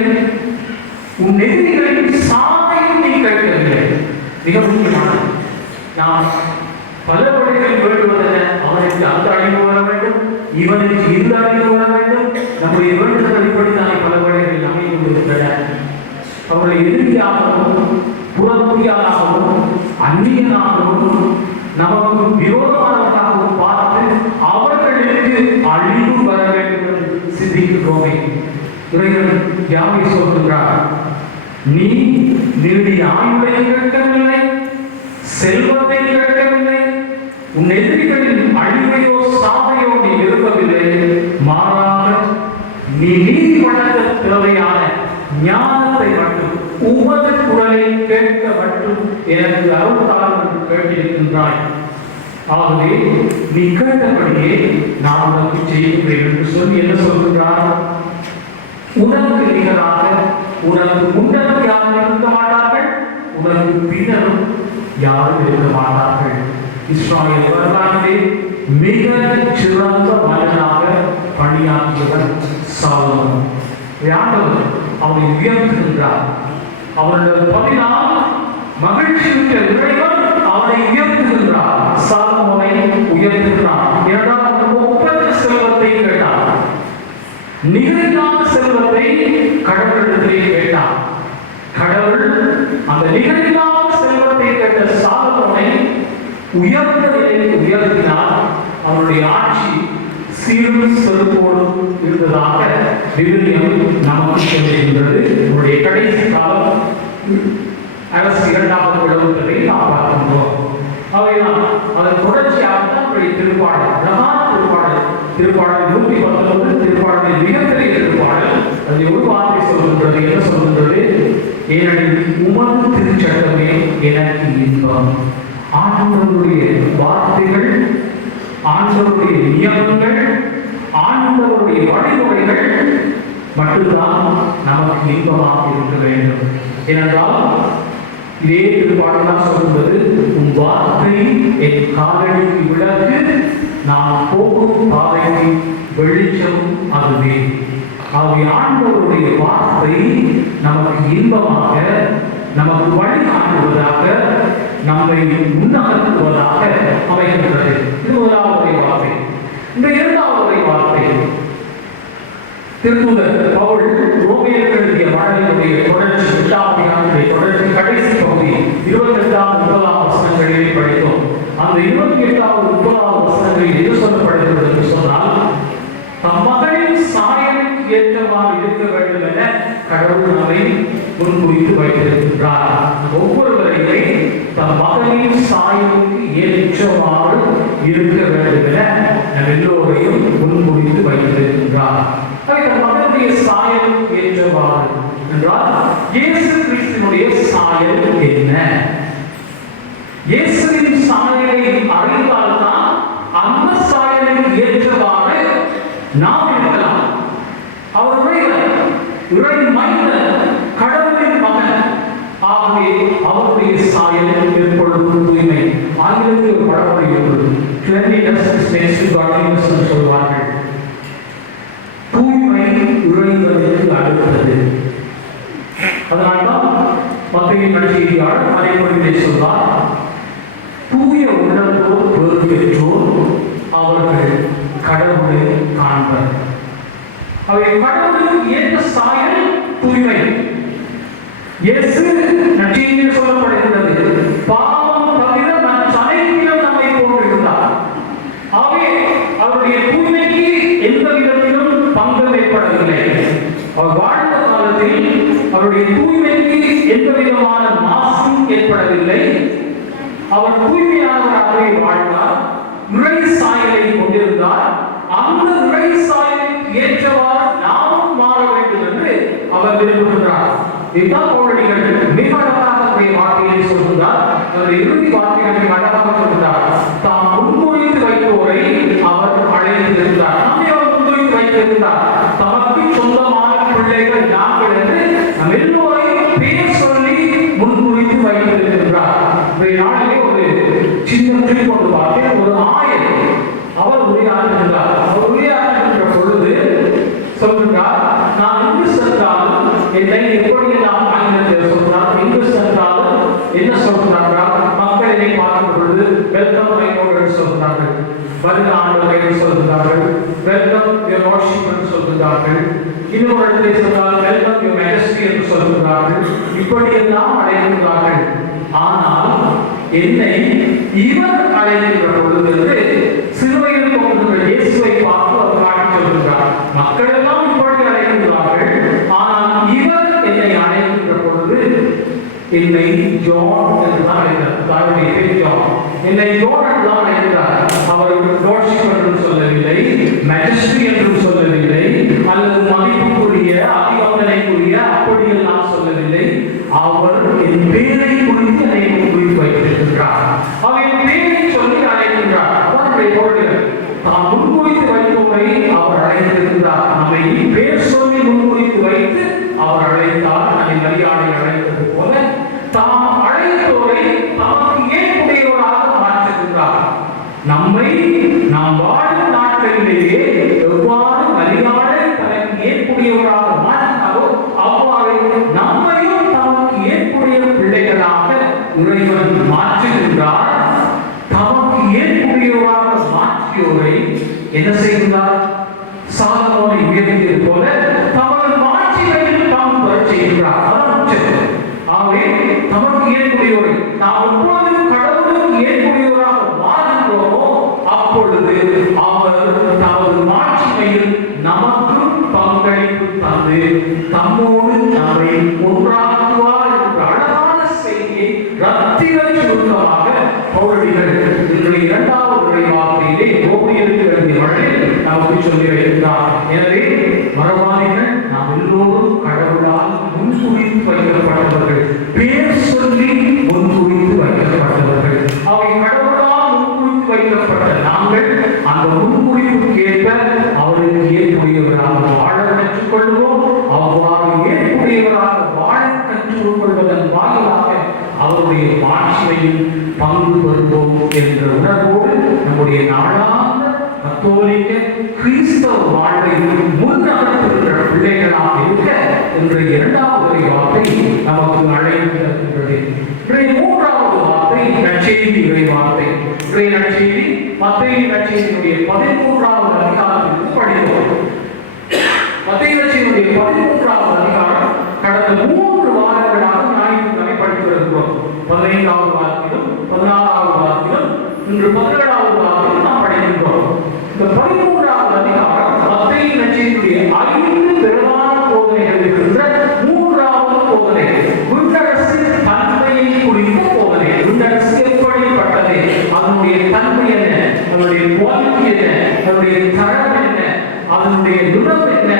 உன் எதிரிகளின் சாதையும் நீ கேட்கவில்லை. மிக முக்கியமானது, நாம் பல வழிகளில் வேண்டுவதென அவனுக்கு அந்த அழிவு வர வேண்டும், இவனுக்கு இந்த அழிவு வர வேண்டும். நம்முடைய வேண்டுதல் இப்படித்தானே பல வழிகளில் அமைந்து கொண்டிருக்கின்றன. அவர்களை எதிரியாகவும் புறமுடியாகவும் அந்நியனாகவும் நமக்கு விரோதமானவர்களாகவும் பார்த்து அவர்களுக்கு அழிவு வர வேண்டும் என்று சிந்திக்கிறோமே. இறைவன் யாவை சொல்கின்றார், நீ நீடிய ஆயுளை கேட்கவில்லை, செல்வத்தை கேட்கவில்லை, உன் எதிரிகளின் அழிவையோ சாதையோ நீ விரும்பவில்லை, மாறாக நீ நீதி வழங்க தேவையான ஞானத்தை மட்டும், உமது குரலை கேட்க மட்டும் எனக்கு அருள்தாரம் என்று கேட்டிருக்கின்றாய். ஆகவே நீ கேட்டபடியே நான் உனக்கு செய்கின்றேன் என்று சொல்லி என்ன சொல்கின்றார்? உனக்கு நிகராக உனக்கு முன்னரும் யாரும் இருக்க மாட்டார்கள், உனக்கு பின்னரும் யாரும் இருக்க மாட்டார்கள். இஸ்ராயேல் வரலாற்றிலே மிக சிறந்த மன்னனாக பணியாற்றியவர் சாலமோன். ஆண்டவர் அவனை உயர்த்துகின்றார். அவருடைய பதினால் மகிழ்ச்சியுற்ற இறைவன் அவனை உயர்த்துகின்றார், சாலமோனை உயர்த்துகிறார். இரண்டாவது ஒப்பற்ற செல்வத்தை கேட்டார், நிகரில்லாத செல்வத்தை கடவுளிடத்திலே கேட்டார். கடவுள் அந்த நிகரில்லாத செல்வத்தை கேட்ட சாலமோனை உயர்ந்த நிலைக்கு உயர்த்தினார். அவருடைய ஆட்சி சீரும் செருப்போடும் இருந்ததாக விவிலியம் நமக்கு சொல்லுகின்றது. அவருடைய கடைசி காலம் அரசு 2வது விளம்பரத்தை நாம் பார்க்கின்றோம். அவைதான் அதன் தொடர்ச்சியாக நம்முடைய திருப்பாடல், அழகான திருப்பாடல், திருப்பாடல் 119, திருப்பாடலின் மிகப்பெரிய திருப்பாடல். அதில் ஒரு வார்த்தை சொல்கின்றார், சொல்கின்றது, என்ன சொல்கின்றது? ஏனெனில் உமது திருச்சட்டமே எனக்கு இன்பம். ஆண்டவருடைய வார்த்தைகள், ஆண்டவருடைய நியமங்கள், ஆண்டவருடைய வழிமுறைகள் மட்டும்தான் நமக்கு இன்பமாக இருக்க வேண்டும். ஏனென்றால் இதே திருப்பாடலாம் சொல்வது, உன் வார்த்தை என் காலடிக்கு விளக்கு, நான் போகும் பாதைக்கு வெளிச்சம் அதுவே. ஆகிய ஆண்டவருடைய வார்த்தை நமக்கு இன்பமாக, நமக்கு வழிகாட்டுவதாக, நம்மை முன்னகர்த்துவதாக அமைகின்றது. இது முதலாவது வார்த்தை. இந்த இரண்டாவது வார்த்தை திருத்தூதர் பவுல் ரோமியருக்கு எழுதிய மடலினுடைய தொடர்ச்சி, 8ஆம் அதிகாரத்தினுடைய தொடர்ச்சி கடைசி பகுதி 28ஆம் 30ஆம் வசனங்களிலே படித்தோம். அந்த 28வது 30வது வசனங்களில் எது சொல்லப்படுகிறது என்று சொன்னால், தம் மகனின் சாயலுக்கு ஏற்றவாறு இருக்க வேண்டும் என கடவுள் நம்மை முன்குறித்து வைத்திருக்கின்றார். ஒவ்வொருவரையுமே தம் மகனின் சாயலுக்கு ஏற்றவாறு இருக்க வேண்டும் என நம் எல்லோரையும் முன்குறித்து வைத்திருக்கின்றார். மகனுடைய சாயல் ஏற்றவாறு என்றால் இயேசு கிறிஸ்துவினுடைய சாயல் என்ன? இயேசுவின் சாயலை அறிந்தால்தான் அந்த சாயலுக்கு ஏற்றவாறு நாம் இருக்கலாம். அவருடைய இறை மைந்தன், கடவுளின் மகன். ஆகவே அவருடைய சாயல் எப்பொழுதும் தூய்மை. ஆங்கிலத்தில் ஒரு பழமொழி உள்ளது, cleanliness is next to godliness என்று சொல்வார்கள். தூய்மை இறைவனுக்கு அடுத்தது. அதனால்தான் மத்தேயு நற்செய்தியாளர் மறைமொழியிலே சொல்வார், தூய உள்ளத்தோர் பேறு பெற்றோர், அவர்கள் கடவுளை காண்பர். அவை கடவுளுக்கு ஏற்ற சாயல் தூய்மை. இயேசு நற்செய்தியில் சொல்லப்படுகின்றது, பாவம் தவிர மற்ற அனைத்திலும் நம்மை போன்றிருந்தார். ஆகவே அவருடைய தூய்மைக்கு எந்த விதத்திலும் பங்கம் ஏற்படவில்லை. அவர் வாழ்ந்த காலத்தில் அவருடைய தூய்மைக்கு எந்த விதமான மாசும் ஏற்படவில்லை. அவர் தூய்மையானவராகவே வாழ்ந்தார். இறை சாயலை கொண்டிருந்தார். அந்த இறை சாயலுக்கு ஏற்றவாறு நாமும் மாற வேண்டும் என்று அவர் விரும்புகின்றார். இதுதான் பவுலடிகள் மிக அழகாக வார்த்தையை சொல்கின்றார். அவருடைய இறுதி வார்த்தைகளை அழகாக சொல்கின்றார். தாம் முன்குறித்து வைத்தோரை அவர் அழைத்திருந்தார். நம்மை அவர் முன்குறித்து வைத்திருந்தார். தமக்கு சொந்தமான பிள்ளைகள் நாங்கள் என்று நம் எல்லோரையும் பேர் சொல்லி முன்குறித்து வைத்திருக்கின்றார். இன்றைய நாளிலே ஒரு சின்ன குறிப்பு கொண்டு பார்த்தேன். ஒரு ஆயர் அவர் உரையாற்றுகின்றார். அவர் உரையாற்றுகின்ற பொழுது சொல்கின்றார், நான் எங்கு சென்றாலும் என்னை எப்படியெல்லாம் ஆங்கிலத்தில் சொல்கிறார், எங்கு சென்றாலும் என்ன சொல்கிறார்கள், மக்கள் என்னை பார்க்கும் பொழுது வெல்கம் மைனோடு சொல்கிறார்கள், வருக ஆண்டவரை சொல்கிறார்கள், வெல்கம் யுவர் வார்ஷிப் என்று சொல்கிறார்கள். இன்னொரு இடத்தை சொன்னால் வெல்கம் யுவர் மெஜஸ்டி என்று சொல்கிறார்கள். இப்படியெல்லாம் அழைக்கிறார்கள். ஆனால் என்னை இவர் அழைக்கின்ற பொழுது சிலுவையில் போகின்ற இயேசுவை பார்த்து அவர் காட்டி சொல்கிறார், மக்கள் எல்லாம் இப்படி அழைக்கிறார்கள், ஆனால் இவர் என்னை அழைக்கின்ற பொழுது என்னை ஜான் என்று தான் அழைக்கிறார். தாருடைய பேர் ஜான். என்னை ஜான் என்று தான் அழைக்கிறார். அவர் வார்ஷிப் என்று சொல்லவில்லை, மெஜஸ்டி என்று சொல்லவில்லை, அல்லது மதிப்புக்குரிய அதிகாரனைக்குரிய அப்படியெல்லாம் சொல்லவில்லை. அவர் என் பேரை குறித்து என்னை குறித்து வைத்திருக்கின்றார். அவர் என் பேரை சொல்லி அழைக்கின்றார். அவருடைய தோழர்கள் தாம் முன்குறித்து வைத்தோரை அவர் அழைத்திருக்கின்றார். நம்மை பேர் சொல்லி முன்குறித்து வைத்து அவர் அழைத்தார். அதை மரியாதை அழைத்தது போல தாம் அழைத்தோரை தமக்கு ஏற்புடையவராக மாற்றுகின்றார். நம்மை நாம் வாழும் நாட்களிலேயே எவ்வாறு மரியாதை தனக்கு ஏற்புடையவராக மாற்றினாரோ அவ்வாறு நம்மையும் தமக்கு ஏற்புடைய பிள்ளைகளாக இறைவன் மாற்றுகின்றார். தமக்கு ஏற்புடையவராக மாற்றியோரை என்ன செய்கிறார்? சாலமோனை உயர்த்தியது போல தமது மாட்சிகளில் தாம் வரச் செய்கிறார். ஆகவே தமக்கு ஏற்புடையோரை நாம் எப்பொழுது கடவுளுக்கு ஏற்புடையோராக மாறுகிறோமோ அப்பொழுது அவர் தமது மாட்சிமையில் நமக்கு பங்களிப்பு தந்து தம்மோடு நம்மை ஒன்றாக்குவார் என்ற அழகான செய்தியை ரத்தின சுருக்கமாக பவுலடிகள் இன்றைய 2வது வார்த்தையிலே ரோமியருக்கு எழுதிய வழியில் நமக்கு சொல்லி வைக்கிறார். எனவே மரபாதிகள் நாம் எல்லோரும் கடவுளால் வைக்கப்பட்ட நாங்கள் அந்த முன்குறிப்புக்கேற்ப அவருக்கு ஏற்புடையவராக வாழ கற்றுக்கொள்வோம். அவ்வாறு ஏற்புடையவராக வாழ கற்றுக்கொள்வதன் வாயிலாக அவருடைய மாட்சிமையில் பங்கு பெறுவோம் என்ற உணர்வோடு நம்முடைய நாளாந்த கத்தோலிக்க கிறிஸ்தவ வாழ்வை முன்னகர்த்துகின்ற பிள்ளைகளாக இருக்க இன்றைய இரண்டாவது வார்த்தை நமக்கு அழைக்கின்றது. இன்றைய மூன்றாவது வார்த்தை நற்செய்தி இறை வார்த்தை. இன்றைய நற்செய்தி மத்தேயு நற்செய்தியுடைய 13வது அதிகாரத்திற்கு படித்தோம். மத்தேயு நற்செய்தியுடைய 13வது அதிகாரம் கடந்த 3 வாரங்களாக ஞாயிற்றுக்கிழமை படித்து வருகிறோம். 15வது வாரத்திலும் 16வது வாரத்திலும் இன்று 17வது வாரத்திலும் நாம் படிக்கின்றோம். இந்த 13வது அதிகாரம் மத்தேயு நற்செய்தியுடைய 5 பிரதான போதனைகள் இருக்கின்ற 3வது போதனை, விண்ணரசின் தன்மையை குறித்த போதனை. விண்ணரசு எப்படிப்பட்டது, அதனுடைய தன்மை என்ன, அதனுடைய குவாலிட்டி என்ன, அதனுடைய தரம் என்ன, அதனுடைய நிறம் என்ன,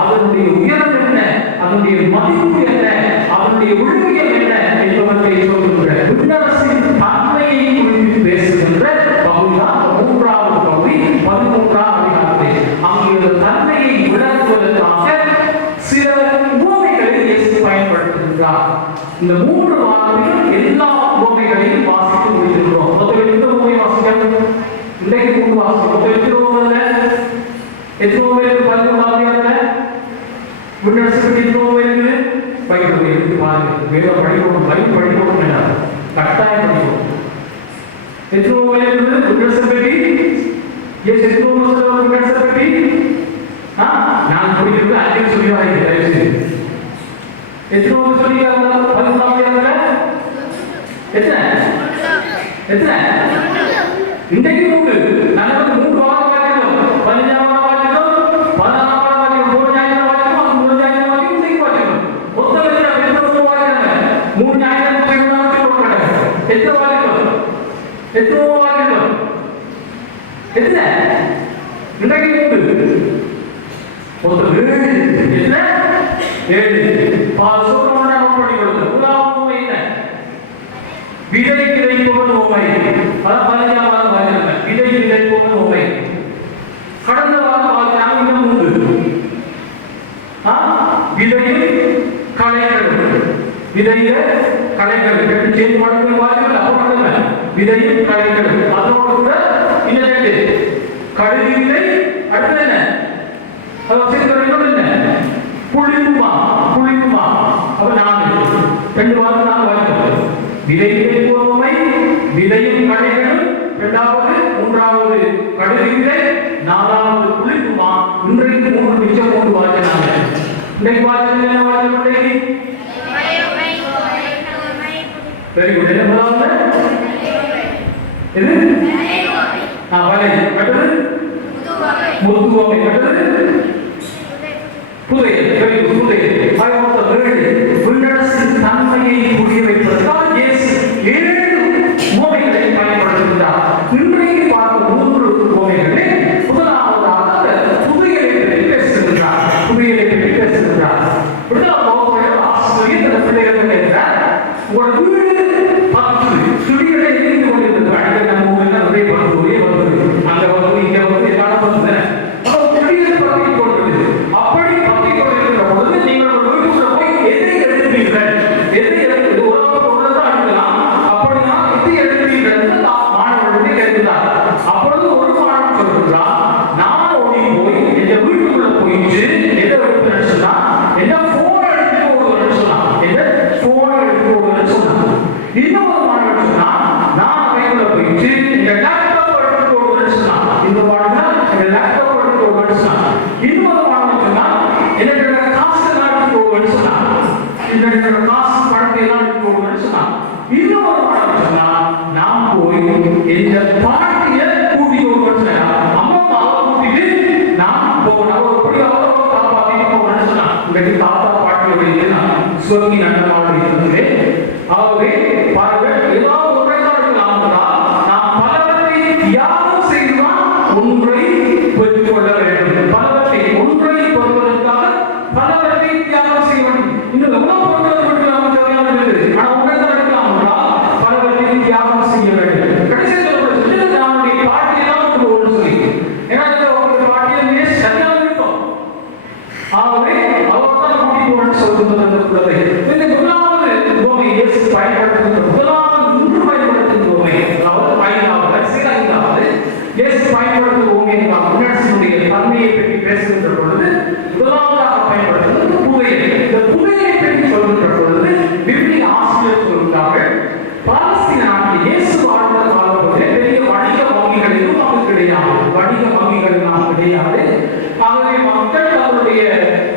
அதனுடைய உயரம் என்ன, அதனுடைய மதிப்பு என்ன, அதனுடைய ஒழுங்கியல் என்ன என்பவற்றை சொல்கின்ற விண்ணரசின் தன்மையை குறித்து பேசுகின்ற பகுதிதான் 3வது பகுதி 13வது அதிகாரத்தை. அங்கு இந்த தன்மையை விளக்குவதற்காக சில உவமைகளை இயேசு பயன்படுத்துகின்றார். இந்த 3 வாரத்திலும் எல்லா உவமைகளையும் வாசித்து முடித்திருக்கிறோம். முதலில் இந்த உவமை வாசிக்கிறோம். இன்றைக்கு 3 வாசிக்கிறோம். எத்தனை உவமைகள் 13வது விண்ணரசு எத்தனை உவமை இருக்குது? பைபிள் எடுத்து பாருங்க. வேதம் படிக்கணும், பைபிள் படிக்கணும் வேண்டாம், கட்டாயம் படிக்கணும். எத்தனை உவமை இருக்குது? விண்ணரசு பற்றி ஏன் எத்தனை உவமை சொல்லுவாங்க? விண்ணரசு பற்றி நான் படிக்கிறது அன்றைக்கு சொல்லி வாங்க. எத்தனை உவமை சொல்லியிருக்காங்க? 13வது எத்தனை எத்தனை இன்றைக்கு 3 நாங்கள் 3 வாரம் வாசிக்கிறோம். 15வது வாசிக்கிறோம், 16வது வாசிக்கிறோம், 3 ஞாயிறு வாசிக்கிறோம், 3 ஞாயிறு வாசிக்கிறோம், இன்றைக்கு வாசிக்கிறோம். மொத்தம் எத்தனை வாசிக்கிறாங்க? 3 ஞாயிறு வாசிக்கிறோம். எத்தனை வாசிக்கிறோம்? எத்தனை வாசிக்கிறோம்? எத்தனை இன்றைக்கு 3 மொத்தம் 7. எத்தனை? 7. பால் சொல்றோம்னா நம்ம படிக்கிறோம். உலாவும் என்ன? விதை விதைப்பவன் உவமை. அதான் 15வது வாசிக்கிறோம். விதை விதைப்பவன் உவமை. கடந்த வாரம் வாசிக்கிறாங்க. இன்னும் 3 விதையில் களைகள். விதையில களைகள் ரெண்டு சேர்ந்து மடங்கு வாசிக்கிறது. அப்ப விதையில் களைகள் அதோட கூட இன்னும் 2 கடுகு விதை. அடுத்தது என்ன? அது சேர்த்து என்ன? புளிப்புமா. புளிப்புமா. அப்ப 4 2 வாரம் நான் வாசிக்கிறோம். விதை விதைப்போமை, விதையும் களைகளும் 2வது, 3வது கடுகு விதை, 4வது புளிப்புமா. இன்றைக்கு 3 மிச்சம் 3 வாசிக்கிறாங்க. இன்றைக்கு வாசிக்கிறது என்ன வாசிக்கிறோம்? Very good. என்ன முதல்ல இது வலை. அடுத்தது முத்துவமை. அடுத்தது புதையல். Very good. புதையல். விண்ணரசின் தன்மையை புரிய வைப்பதற்காக இயேசு 7 உவமைகளை பயன்படுத்துகிறார். இன்றைக்கு பார்த்த 3 உவமைகளில் முதலாவதாக புதையலை பற்றி பேசுகின்றார். புதையலை பற்றி பேசுகின்றார். ஆசிரியர் தன் பிள்ளைகள் இருக்கிறார். உங்களோட வீடு 10 சுடிகளை இருந்து கொண்டிருந்தது. அடிக்க நம்ம ஊரில் நிறைய 10 ஒரே 10 அங்க வந்து இங்க வந்து எல்லாரும் 10 அப்படி பத்தி கொண்டிருக்கிறது. அப்படி பத்தி கொண்டிருக்கிற பொழுது தன்மையை பற்றி பேசுகின்ற பொழுது முதலாவதாக பயன்படுத்துவது புதையல். இந்த புதையலை பற்றி சொல்கின்ற பொழுது பிப்லிய ஆசிரியர் சொல்கிறார்கள், பாலஸ்தீன நாட்டில் இயேசு வாழ்ந்த காலப்பகுதியில் பெரிய வணிக வங்கிகள் எதுவும் நமக்கு கிடையாது. வணிக வங்கிகள் நமக்கு கிடையாது. ஆகவே மக்கள் தங்களுடைய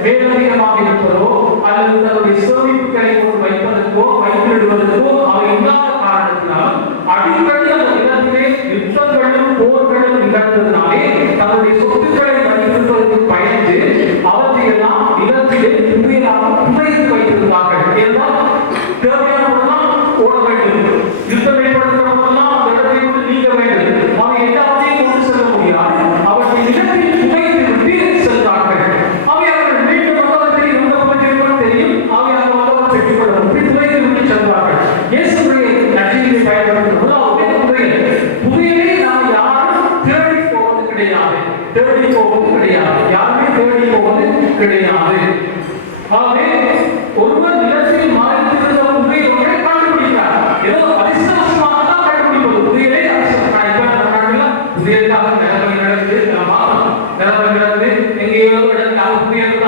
மேலதிகமாக இருப்பதோ அல்லது தங்களுடைய சேமிப்புகளை வைப்பதற்கோ வைத்திடுவதற்கோ அவை இல்லாத காரணத்தினால் அடிக்கடி அந்த நிலத்திலே யுத்தங்களும் போர்களும் நிகழ்ந்ததினாலே தங்களுடைய சொத்துக்களை வைத்திருப்பதற்கு பயந்து அவற்றையெல்லாம் நிலத்திலே புதைத்து வைத்திருந்தார்கள். என்றால் தேவையானவர்களெல்லாம் ஓட வேண்டும், யுத்தம் ஏற்படுத்துகிறவர்களெல்லாம் அந்த இடத்தை கொண்டு நீங்க வேண்டும். அவை எல்லாத்தையும் கொண்டு செல்ல முடியாது. அவற்றை நிலத்தில் புதைத்து விட்டு சென்றார்கள். அவை அவர்கள் மீண்டும் வந்தவர்கள் எந்த பகுதியில் தெரியும். அவை அந்த வந்தவர்கள் பெற்றுக்கொள்ள புதைத்து விட்டு சென்றார்கள். இயேசுடைய நற்செய்தியை பயன்படுத்தும் அவருடைய புதையலை நாம் யாரும் தேடி போவது கிடையாது. தேடி போவது கிடையாது. யாருமே தேடி போவது கிடையாது. ஆகவே ஒருவர் நிலத்தில் மறைந்திருந்த புதையலை கண்டுபிடித்தார். ஏதோ அதிர்ஷ்டவசமாக தான் கண்டுபிடிப்பது புதையலை. புதையலுக்காக நிலவரை நடந்து நிலவரை நடந்து எங்கேயோ இடத்துக்காக புதையல்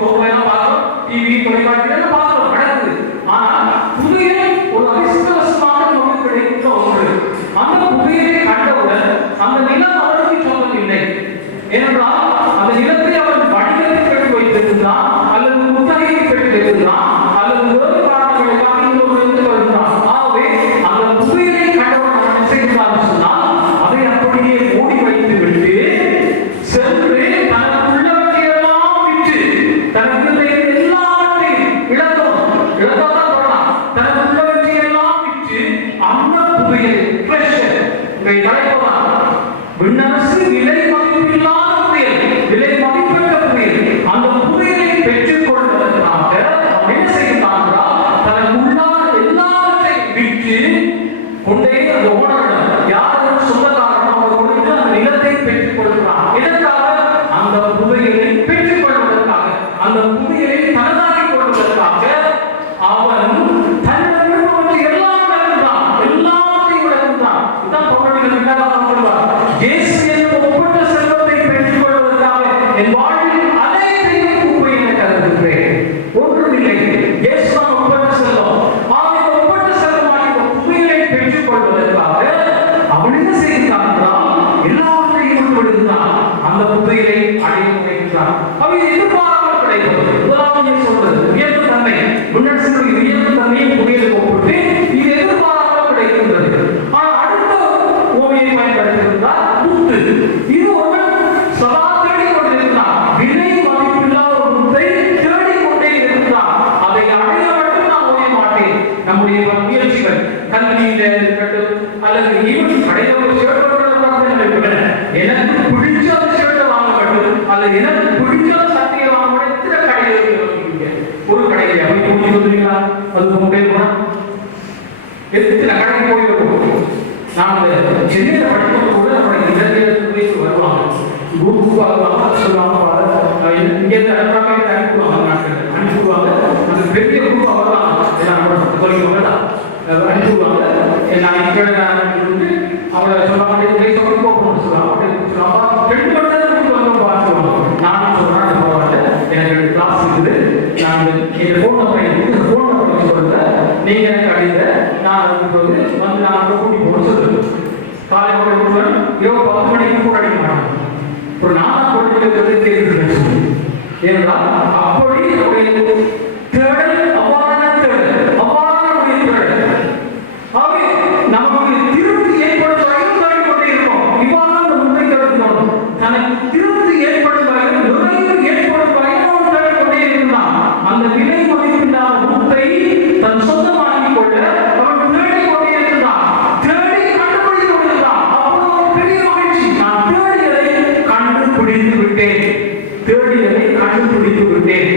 தோப்பெல்லாம் பார்க்கிறோம், டிவி தொலைக்காட்சியில பார்க்கிறோம், நடக்குது. ஆனால் புதையல் ஒரு அதிர்ஷ்டவசமாக நமக்கு கிடைத்த ஒன்று. அந்த புதையலை கண்டவுடன் அந்த நிலம் அவருக்கு சொந்தமில்லை. ஏனென்றால் அந்த நிலத்தை அவர் வணிகத்தை பெற்று வைத்திருந்தான், அல்லது குத்தகையை பெற்று வைத்திருந்தான், அல்லது வேறு காரணங்களுக்காக இன்னொரு வருகிறான். ஆகவே அந்த புதையலை கண்டவுடன் அவன் என்ன செய்கிறான் சொன்னால் அதை அப்படியே மூடி வைத்து விட்டு சென்று தனக்குள்ளவற்றை எல்லாம் விற்று தனக்கு எல்லாவற்றையும் இழந்ததான் சொல்லலாம். தனக்குள்ளவற்றை எல்லாம் விற்று அந்த புதையலை தலைப்பதான் விண்ணரசு விலை மதிப்பில்லாத புதையல், விலை மதிப்பற்ற புதையல். அந்த புதையலை பெற்றுக் கொள்வதற்காக அவன் என்ன செய்கிறான் என்றால் தனக்குள்ளான எல்லாவற்றையும் விற்று கொண்டே அந்த ஓனரிடம் யாரும் சொந்தக்காரனும் அவர் கொடுத்து அந்த நிலத்தை பெற்றுக் கொள்கிறான். இதற்காக அந்த புதையலை பெற்றுக் கொள்வதற்காக, அந்த புதையலை தனதாக்கிக் கொள்வதற்காக அவன் தன்னிடம் விரும்பவற்றை எல்லாம் விளக்குகிறான், எல்லாவற்றையும் விளக்குகிறான். இதுதான் பவுலடிகள் இரண்டாவது சொல்வார், இயேசு என்னும் ஒப்பற்ற செல்வத்தை பெற்றுக் கொள்வதற்காக என் வாழ்வில் அனைத்தையும் குப்பை என கருதுகிறேன். ஒன்றுமில்லை, இயேசு தான் ஒப்பற்ற செல்வம். அவன் ஒப்பற்ற செல்வமாக இந்த புதையலை பெற்றுக் கொள்வதற்காக அவன் என்ன செய்கிறான் என்றால் எல்லாவற்றையும் விடுகிறான். அந்த புதையலை அடைய முனைகிறான். அவை எதிர்பாராமல் கிடைப்பது. முதலாவது சொல்றது உயர்ந்த தன்மை, முன்னரசுடைய உயர்ந்த தன்மையை புதையலுக்கு ஒப்பிட்டு இது எதிர்பாராமல் கிடைக்கின்றது. ஆனால் அடுத்த ஓமையை பயன்படுத்தியிருந்தால் முத்து. இது ஒருவன் சதா தேடிக் கொண்டிருக்கிறான். விலை மதிப்பில்லாத ஒரு முத்தை தேடிக்கொண்டே இருக்கிறான். அதை அடைய மட்டும் நான் ஓய மாட்டேன். நம்முடைய முயற்சிகள் கல்வியில இருக்கட்டும் அல்லது ஈவன் கடையில் ஒரு ஷர்ட் எனக்கு பிடிச்ச ஷர்ட்டை வாங்க வேண்டும் அல்லது எனக்கு பிடிச்ச சட்டையை வாங்க எத்தனை கடையில் இருக்கீங்க. ஒரு கடையில் அப்படி கூட்டி வந்துருக்கீங்களா? அது மொபைல் போனா எத்தனை கடைக்கு போயிருக்கோம். நான் சென்னையில் படிக்கும் கூட நம்முடைய இலக்கிய வருவாங்க, குரூப் வருவாங்க, சொல்லுவாங்க இங்கேருந்து அனுப்புவாங்க, நாட்கள் அனுப்புவாங்க. அந்த பெரிய குரூப்பாக வருவாங்க, சொல்லிக்கோங்க அனுப்புவாங்க. நான் இங்கே இருந்து அவளை சொல்லுவாங்க போகணும்னு சொல்லுவாங்க. 2 மணி நேரம் வந்து பார்த்துவாங்க. நானும் சொல்றேன் பரவாயில்ல, எனக்கு கிளாஸ் இருக்குது, நான் என் ஃபோன் நம்பர் ஃபோன் நம்பர் சொல்லுங்க, நீங்க எனக்கு அடைந்த நான் வந்து நான் கூட்டி போகணும்னு சொல்லுவேன். காலை விட்டுவேன், இரவு 10 மணிக்கு கூட அடிக்க மாட்டேன். ஒரு 4 கோடி கேட்டு ஏனென்றால் அப்படி தேடல் அவ்வாறான தேடல், அவ்வாறான தேடல். ஆகவே நமக்கு திருப்தி ஏற்படும் வரையும் தேடிக்கொண்டே இருக்கும். இவ்வாறான முறை தேடணும். தனக்கு திருப்தி ஏற்படும் வரையும், நிறைவு ஏற்படும் வரையும் அவன் தேடிக்கொண்டே இருந்தான். அந்த விலை மதிப்பில்லாத முத்தை தன் சொந்தமாக்கிக் கொள்ள அவன் தேடிக்கொண்டே இருந்தான். தேடி கண்டுபிடித்து கொண்டிருந்தான். அப்போது பெரிய மகிழ்ச்சி, நான் தேடியதை கண்டுபிடித்து விட்டேன், தேடியதை கண்டுபிடித்து விட்டேன்.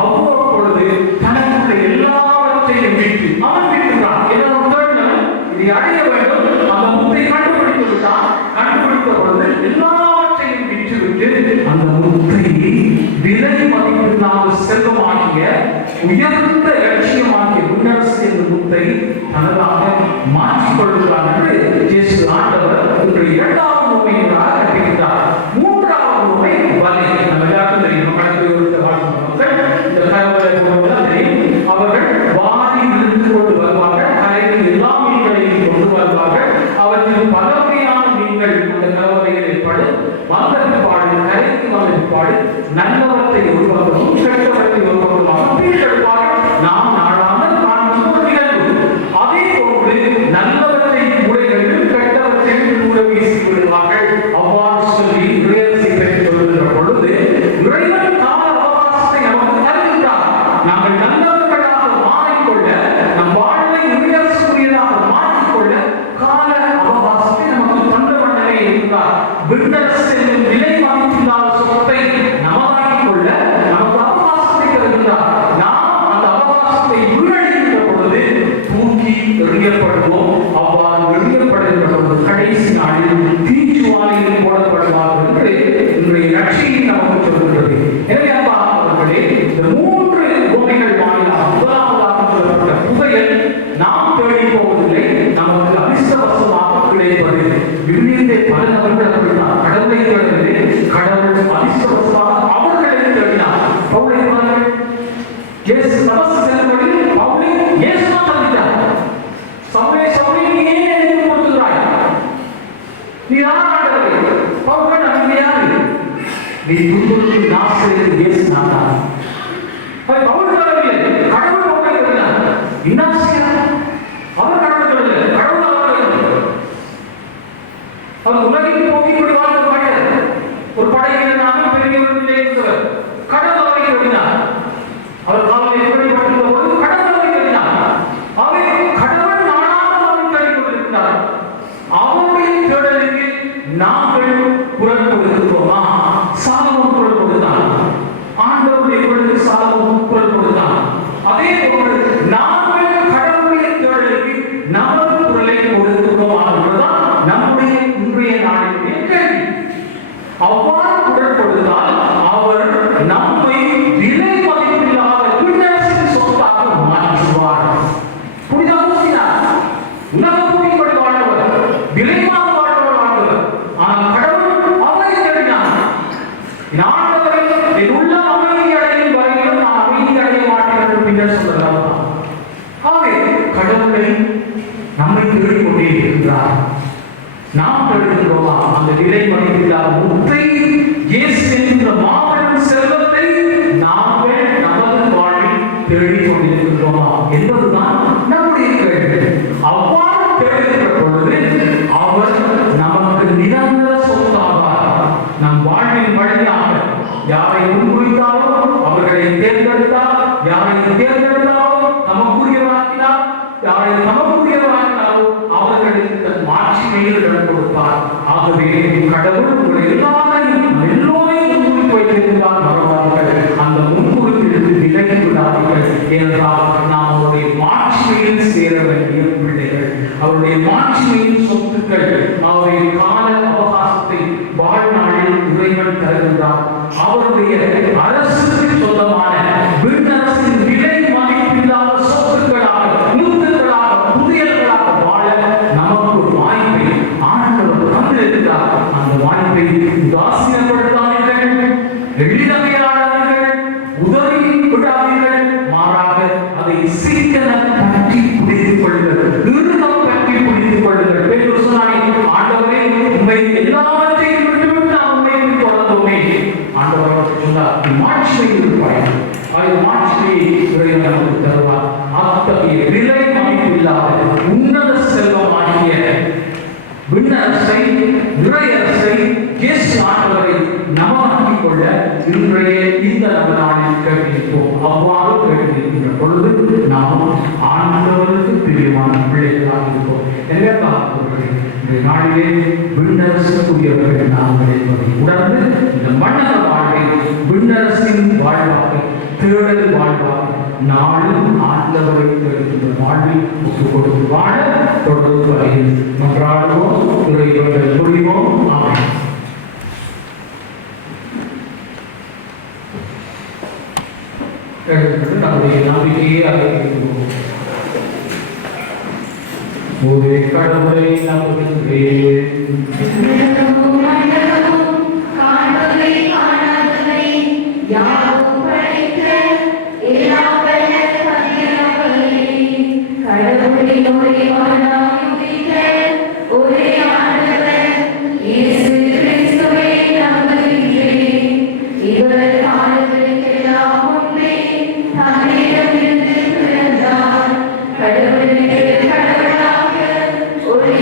அவ்வப்பொழுது தனக்குள்ள எல்லாவற்றையும் விட்டு அவன் விட்டுறான். இதை அடைய வேண்டும். அந்த முத்தை கண்டுபிடித்து விட்டான். கண்டுபிடித்த பொழுது எல்லாவற்றையும் விட்டுவிட்டு அந்த முத்தை விலை மதிப்பில்லாத செல்வமாகிய உயர்ந்த லட்சியமாகிய முன்னரசு என்ற முத்தை தனதாக மாற்றிக் கொள்கிறார் என்று இயேசு ஆண்டவர் இன்று 2வது உண்மையாக கற்பிக்கிறார். 3வது விண்ணரசு என்னும் விலை மதிப்பில்லாத சொத்தை நமதாக்கிக் கொள்ள நமக்கு அவகாசத்தை தருகின்றார். நாம் அந்த அவகாசத்தை வீணடிக்கின்ற பொழுது தூக்கி எறியப்படுவோம். அவ்வாறு எறியப்படுகின்ற பொழுது கடைசி நாளில் தீச்சுவாலையில் போடப்படுவார்கள் என்று இன்றைய நற்செய்தி நமக்கு சொல்கின்றது. எனவே அப்பா அவர்களே, இந்த 3 உவமைகள் வாயிலாக முதலாவதாக சொல்லப்பட்ட புதையல் நாம் தேடி போவதில்லை, நமக்கு அதிர்ஷ்டவசமாக கிடைப்பது. விண்ணிலே பல நபர்கள் அப்படித்தான் கடவுளை தேடவில்லை, கடவுள் அதிர்ஷ்டவசமாக அவர்களை தேடினார். பவுலை பாருங்கள், இயேசு தபசு செல்லும்படி பவுலை இயேசு தான் தந்திட்டார். சவுலே சவுலே நீ ஏன் எனக்கு கொடுத்துகிறாய்? நீ யார் ஆண்டவரே? பவுல் நீ யாரு? நீ துன்புறுத்தி நாசரேத்து இயேசு நான் தான். பவுல் சொல்லவில்லை, கடவுள் பவுலை தேடினார். இன்னாசியார் அவர் கடவுள் சொல்லவில்லை, கடவுள் அவரை தேடினார். அவர் உலகில் போகி இப்படி வாழ்ந்த மனிதர், ஒரு படையினராக பெரியவர்களே இருந்தவர். கடவுள் அவரை தேடினார். அவர் காவலை எப்படி பட்டுள்ள போது கடவுள் அவரை தேடினார். அவை கடவுள் நானாக அவரை தேடிக் கொண்டிருக்கிறார். அவருடைய தேடலுக்கு நாங்கள் குரல் கொடுக்கிறோமா? சாலமோன் குரல் கொடுத்தான். ஆண்டவருடைய குரலுக்கு சாலமோன் குரல் கொடுத்தான். அதே போன்று நாங்கள் கடவுளுடைய தேடலுக்கு நமது குரலை கொடுக்கிறோமா என்பதுதான் நம்முடைய இன்றைய நாளினுடைய கேள்வி. அவ்வாறு குரல் கொடுத்தால் அவர் நம்மை விலை மதிப்பில்லாத விண்ணரசின் சொத்தாக மாற்றுவார். புனித அகஸ்தீனார் உலக பூமிப்படி வாழ்ந்தவர், விலைமாக வாழ்ந்தவர். ஆனால் கடவுள் அவரை தேடினார். ஆண்டவரை என் உள்ள அமைதி அடையும் வரையிலும் நான் அமைதி அடைய மாட்டேன் என்று பின்னர் சொல்லலாம். ஆகவே கடவுளை நம்மை தேடிக் கொண்டே இருக்கிறார். நாம் தேடுகின்றோமா அந்த விலை மதிப்பில்லாத முத்தை இயேசு என்கிற மாபெரும் செல்வத்தை நாங்கள் நமது வாழ்வில் தேடிக் கொண்டிருக்கின்றோமா என்பதுதான் நம்முடைய கேள்வி. அவ்வாறு தேடுகின்ற பொழுது அவர் நமக்கு நிரந்தர சொத்தாவார். நம் வாழ்வின் வழியாக யாரை முன்குறித்தாரோ அவர்களை தேர்ந்தெடுத்தார், யாரை தேர்ந்தெடுத்தாரோ நமக்குரியவராக்கினார், யாரை நமக்குரியவராக்கினாரோ அவர்களுக்கு தன் மாட்சிமையில் இடம் கொடுத்தார். ஆகவே கடவுள் உங்களை எல்லோரையும் முன்குறித்து வைத்திருந்தால் மறவார்கள். அந்த முன்குறிப்பிலிருந்து விலகி விடாதீர்கள். ஏனென்றால் நாம் அவருடைய மாட்சிமையில் சேர வேண்டிய பிள்ளைகள், அவருடைய மாட்சிமையின் சொத்துக்கள். அவருடைய கால அவகாசத்தை வாழ்நாளில் இறைவன் தருகின்றார். அவருடைய அரசுக்கு சொந்தமான விண்ணரசின் விலை மதிப்பில்லாத சொத்துக்களாக, முத்துக்களாக, புதையல்களாக வாழ நமக்கு ஒரு வாய்ப்பை ஆண்டவர் தந்திருக்கிறார். அந்த வாய்ப்பை உதாசீனப்படுத்தாதீர்கள், எளிதமையாளர்கள், உதவி விடாதீர்கள். மாறாக அதை சீக்கிர பற்றி பிடித்துக் கொள்ளுங்கள், இறுதம் பற்றி பிடித்துக் கொள்ளுங்கள். பேதுரு சொன்னார், ஆண்டவரே உம்மை எல்லாவற்றையும் விட்டுவிட்டு நாம் உம்மை தொடர்ந்தோமே. ஆண்டவர் சொன்னார், மாட்சிமையில் இருப்பாய். அது மாட்சிமையை இறைவன் நமக்கு தருவார். அத்தகைய விலை மதிப்பில்லாத உன்னத செல்வமாகிய விண்ணரசை, இறையரசை, இயேசு ஆண்டவரை நமதாக்கிக் கொள்ள இன்றைய இந்த நாளில் கேட்டிருப்போம். அவ்வாறு கேட்டிருக்கின்ற பொழுது நாம் ஆண்டவருக்கு பிரியமான பிள்ளைகளாக இருப்போம். எனவே பார்ப்பவர்களே, இந்த நாளிலே விண்ணரசுக்குரியவர்கள் நாங்கள் என்பதை உணர்ந்து இந்த மன்னர வாழ்வை விண்ணரசின் வாழ்வாக, தேடல் வாழ்வாக நாளும் ஆண்டவரை தேடுகின்ற வாழ்வில் ஒப்புக் கொடுத்து வாழ தொடர்ந்து வரையில் மன்றாடுவோம், இறைவர்கள் புரிவோம். ஆமென். நம்முடைய நம்பிக்கையை அறிவிக்கிறோம். ஒரே கடவுளை நம்புகின்றேன், கடவுளுக்கு கடவுளாக ஒரே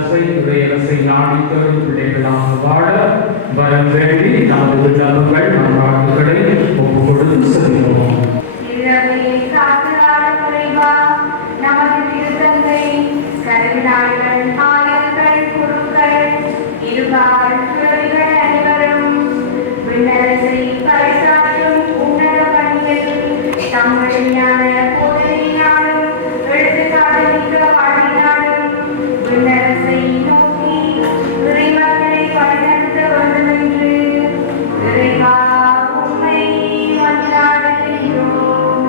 அரசை இறையரசை நாடி தேடும் பிள்ளைகளாக வாழ வரம் வேண்டி நமது விண்ணப்பங்கள் நம்பாடுகளை ஒப்பு கொடுத்து செல்கிறோம். இரவே காத்தலான குறைவா நமது திருத்தந்தை கருவினார்கள் ஆயர்கள் குருக்கள் இருபால் துறவிகள் அனைவரும் விண்ணரசை பறைசாற்றும் உன்னத பணியில் தம்முடைய ஞான போதனையினாலும் எடுத்துக்காட்டுகின்ற வாழ்வினாலும் விண்ணரசை நோக்கி இறைமக்களை வழிநடத்த வேண்டும் என்று இறைவா உம்மை மன்றாடுகிறோம்.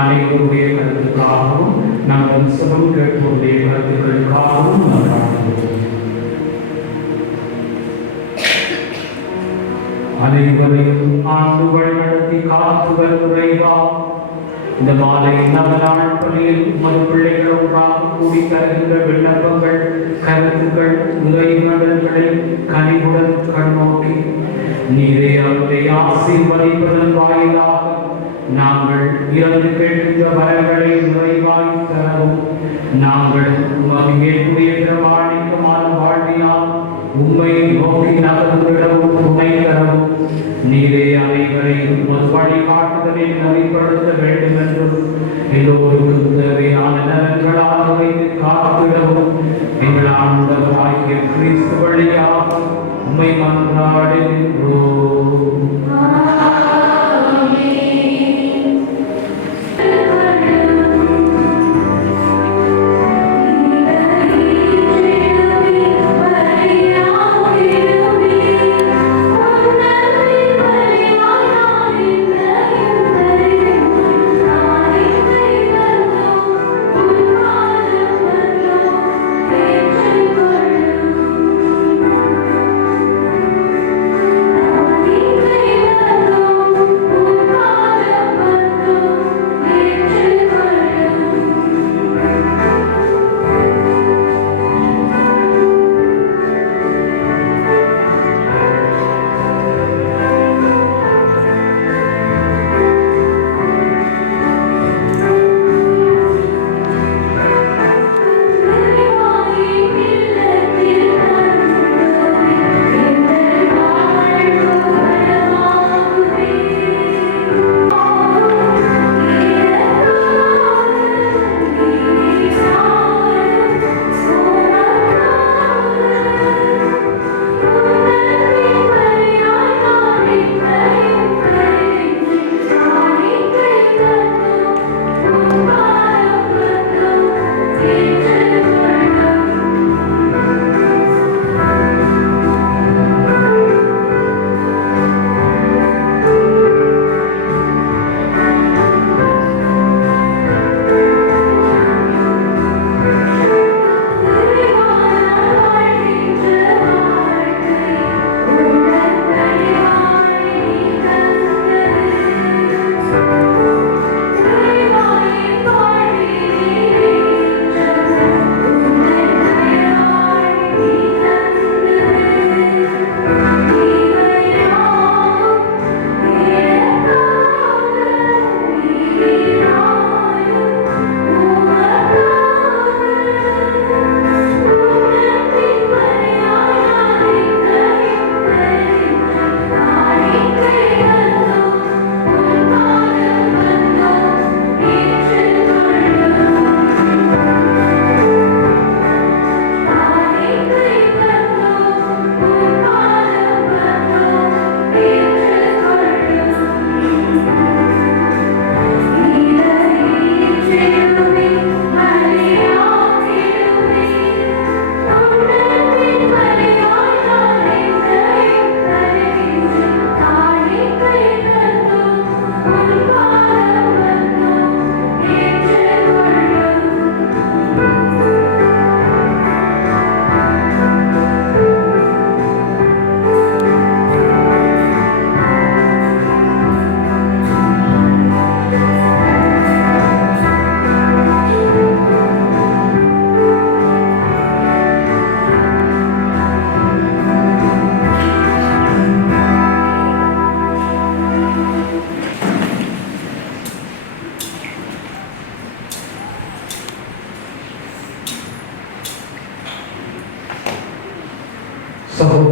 அனைவருடைய கருத்துக்காகவும் நம் வம்சம் கேட்பவருடைய கருத்துக்களுக்காகவும் அனைவரையும் ஆண்டு வழிநடத்தி காத்து வருவா இந்த மாலை நவநாள் பணியில் உமது பிள்ளைகள் ஒன்றாக கூடி தருகின்ற விண்ணப்பங்கள் கருத்துக்கள் இறைவன்களை கனிவுடன் கண்ணோக்கி நீரே அவருடைய ஆசீர்வதிப்பதன் வாயிலாக நாங்கள் இறந்து கேட்கின்ற வரங்களை நிறைவாய் தரவும் நாங்கள் உமது ஏற்புடைய பிரமாணிக்கமான வாழ்வினால் உம்மை நோக்கி நகர்ந்திடவும் துணை தரவும் நீரே அனைவரையும் உமது வழிகாட்டுதலில் நெறிப்படுத்த வேண்டும் என்றும் எல்லோருக்கும் தேவையான நலன்களாக வைத்து காத்திடவும் எங்கள் ஆண்டவராகிய கிறிஸ்து வழியாக உம்மை மன்றாடுகின்றோம். Thank you.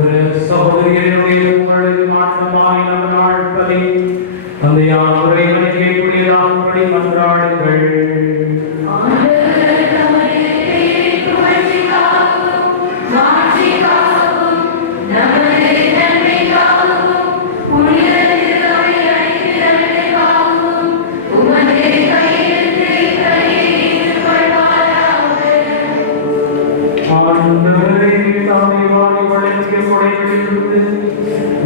சகோதர சகோதரியருடைய உங்களது மாற்றமாய் நம் நாட்களை தந்தையான உரைகளை புனிதாகும்படி மன்றாடுங்கள்.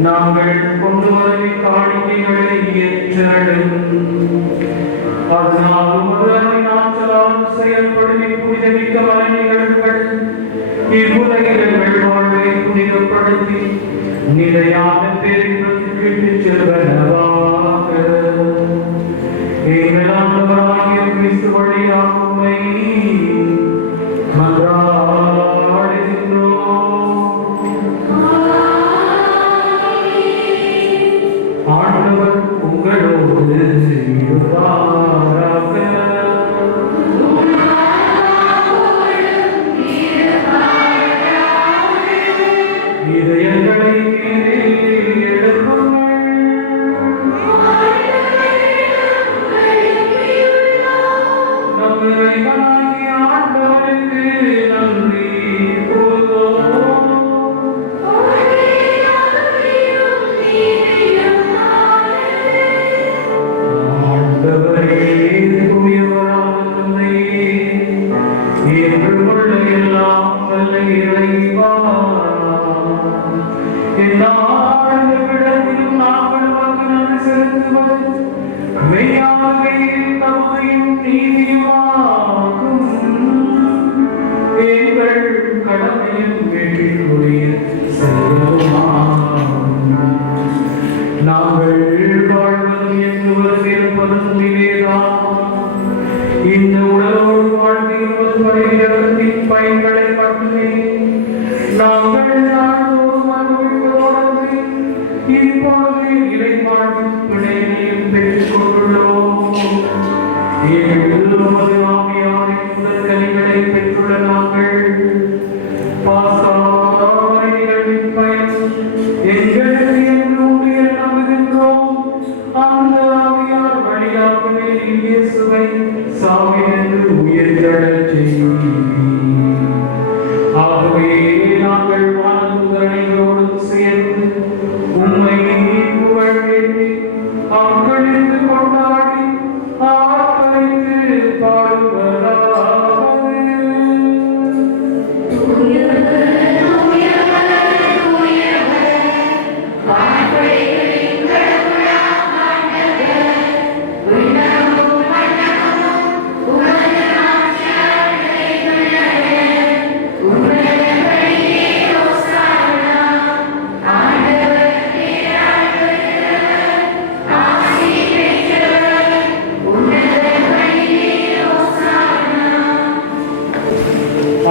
நாங்கள் கொண்டு வரும் காணிக்கைகளை ஏற்றடும். அதனாலும் நாட்களால் செயல்படும் புனிதமிக்க மன நிகழ்வுகள் இவ்வுலகில் வாழ்வை புனிதப்படுத்தி நிலையான பேரின்பத்திற்கு இட்டுச் செல்வனவாக. எங்கள் ஆண்டவராகிய கிறிஸ்து வழியாக உம்மை ஆண்டவர் உங்களோடு இருப்பாராக. இதயங்களை எழுப்புங்கள். நம் இறைவனாகிய ஆண்டவருக்கு நன்றி கூறுவோம். ஆண்டவரே தூயவரான தந்தையே, ஏற்றுக்கொள்ள எல்லாம் வல்ல இறைவா, எல்லா இடத்திலும் நாங்கள் உமக்கு நன்றி செலுத்துவது மெய்யாகவே தம்மையும் நீதியுமாகும். எங்கள் கடமையும் வேண்டிய செயலுமாகும். நாங்கள் வாழ்வதும் எங்குவதும் இருப்பதும் உயிரேதான். இந்த உடலோடு வாழ்க்கையோடு பரிகிறவற்றின் பயன்களை மட்டுமே நாங்கள் நாள்தோறும் அனுபவிப்பதோடு இப்போது இறைவாழ்வின் பிணையையும் பெற்றுக் கொண்டுள்ளோம். உமது ஆவியாரின் முதல் கனிகளை பெற்றுள்ள நாங்கள் பாசாய் நிகழ்வின் பயன் எங்களுக்கு என்று உரிய நம்புகின்றோம். அந்த ஆவியார் வழியாகவே இயேசுவை சாவிலிருந்து உயிர்த்தெழச் செய்வீர். ஆகவே நாங்கள் வானதூதர்களோடு சேர்ந்து உம்மை புகழ்ந்து அக்களித்து கொண்டாடி ஆர்ப்பரித்து பாடுவதாவது.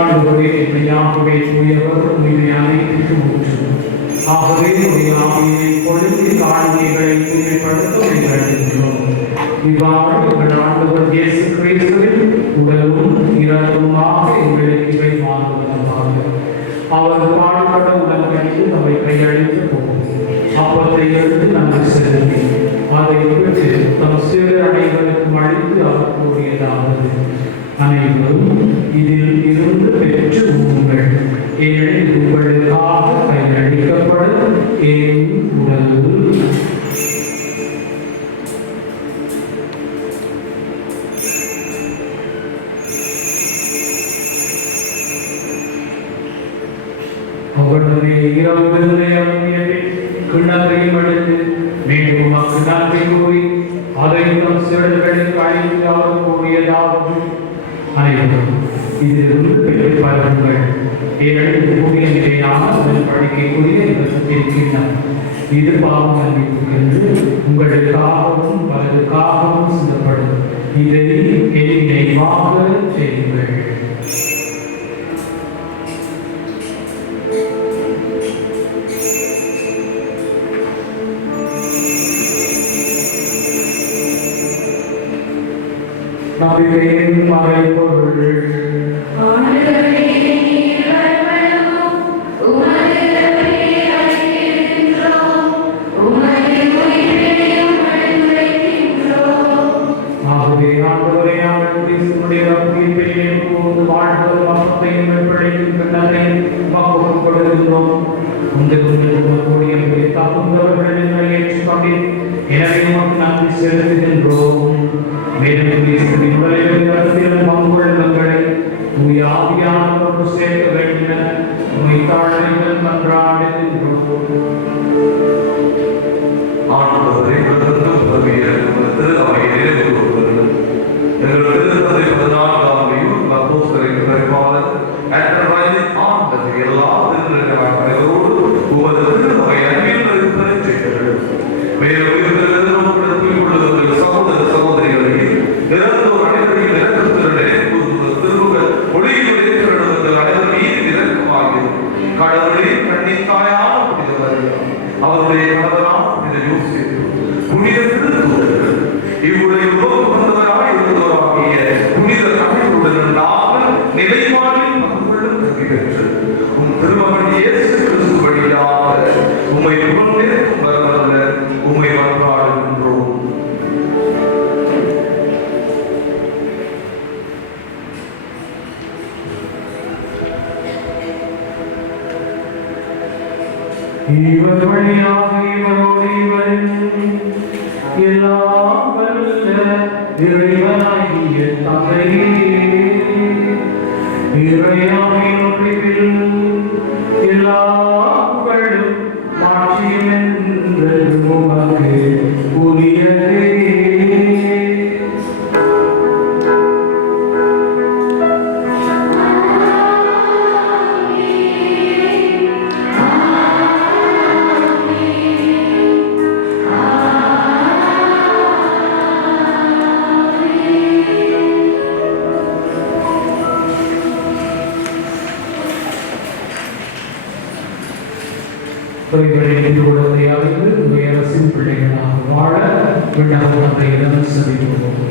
ஆண்டவரே, மெய்யாகவே தூயவர், உம்முடைய அனைத்திற்கும் ஊற்று. ஆகவே உடைய ஆவியை பொழுது காணிக்கைகளை தூய்மைப்படுத்த வேண்டுகிறோம். இவ்வாறு எங்கள் ஆண்டவர் இயேசு கிறிஸ்துவின் உடலும் இரண்டுமாக எங்களுக்கு இவை மாறுவதாக. அவர் பாடுபட உடன்படித்து நம்மை கையளித்து போகும். அப்பத்தை எடுத்து நன்றி செலுத்தி அதை பெற்று தம் சிறு அனைவருக்கும் அளித்து அவர் கூறியதாவது: அனைவரும் இதில் இருந்து பெற்று உண்ணுங்கள், ஏனெனில் உங்களுக்காக கையளிக்கப்படும் என் உடல். அவருடைய இரவு கிண்ணத்தையும் எடுத்து மீண்டும் உமக்கு நன்றி கூறி அதை நம் சிறுகளுக்கு அழைத்து அவர் கூறியதாவது: அனைவரும் இதிலிருந்து பெற்றுப் பாருங்கள், ஏனெனில் கூடிய நிலையான பழிக்கைக்குரிய இருக்கின்றன. இது பாவம் மன்னிப்புக்கென்று உங்களுக்காகவும் பலருக்காகவும் சிந்தப்படும். இதை என் நினைவாக செய்யுங்கள். நம்பிக்கையின் மறைபொருள். ஆண்டவரே, நீர் வருமளவும் உமது எனவே உமக்கு நன்றி செலுத்துகின்றோம். மேலும் கிறிஸ்துவின் உடலிலும் இரத்தத்திலும் பங்குள்ளங்களை உம்முடைய ஆவியானவரோடு சேர்க்க வேண்டும் என உம்மை தாழ்மையுடன் மன்றாடுகின்றோம். ஆண்டவரே, பிரதமர் பதவியை திரு அவையிலே உருவாக்குங்கள். எங்கள் திருத்தந்தை 14ஆம் அப்போஸ்தலரின் பரிபாலர் ஆண்டவர் எல்லா திருநிலைகளோடு உமது திரு அவை அன்பில் பெறச் செய்தீர்கள். மேலும் சகோதர சகோதரிகளை இறந்தோர் அனைவரையும் இறக்கத்திலே திருமுக ஒளியுடைய திருடங்கள் அனைவர் மீது இறக்கமாகிறது. கடவுளே, கண்ணின் தாயான புனிதவர் அவருடைய கணவரான புனித யோசேப்பு, புனித திருத்தூதர்கள், இவ்வுடைய வந்தவராய் இருந்தவராகிய புனித அனைவருடன் நாங்கள் நிலைவாழ்வில் பங்குள்ளும் தகுதி பெற்று உம் திருமகன் இயேசு கிறிஸ்து வழியாக உம்மை புகழ்ந்தேற்கும் வரவல்ல உம்மை மன்றாடுகின்றோம். இவர் வழியாக இவரோடு இவரின் எல்லாம் வல்ல இறைவனாகிய தந்தையே, இறையாவின் ஒன்றிப்பில் எல்லா புகழும் மாட்சியும் என்றென்றும் உமக்கு உரியதே. குழந்தை அறிந்து அரசின் பிள்ளைகளாக வாழ விண்ணப்பம் சந்திப்போம்.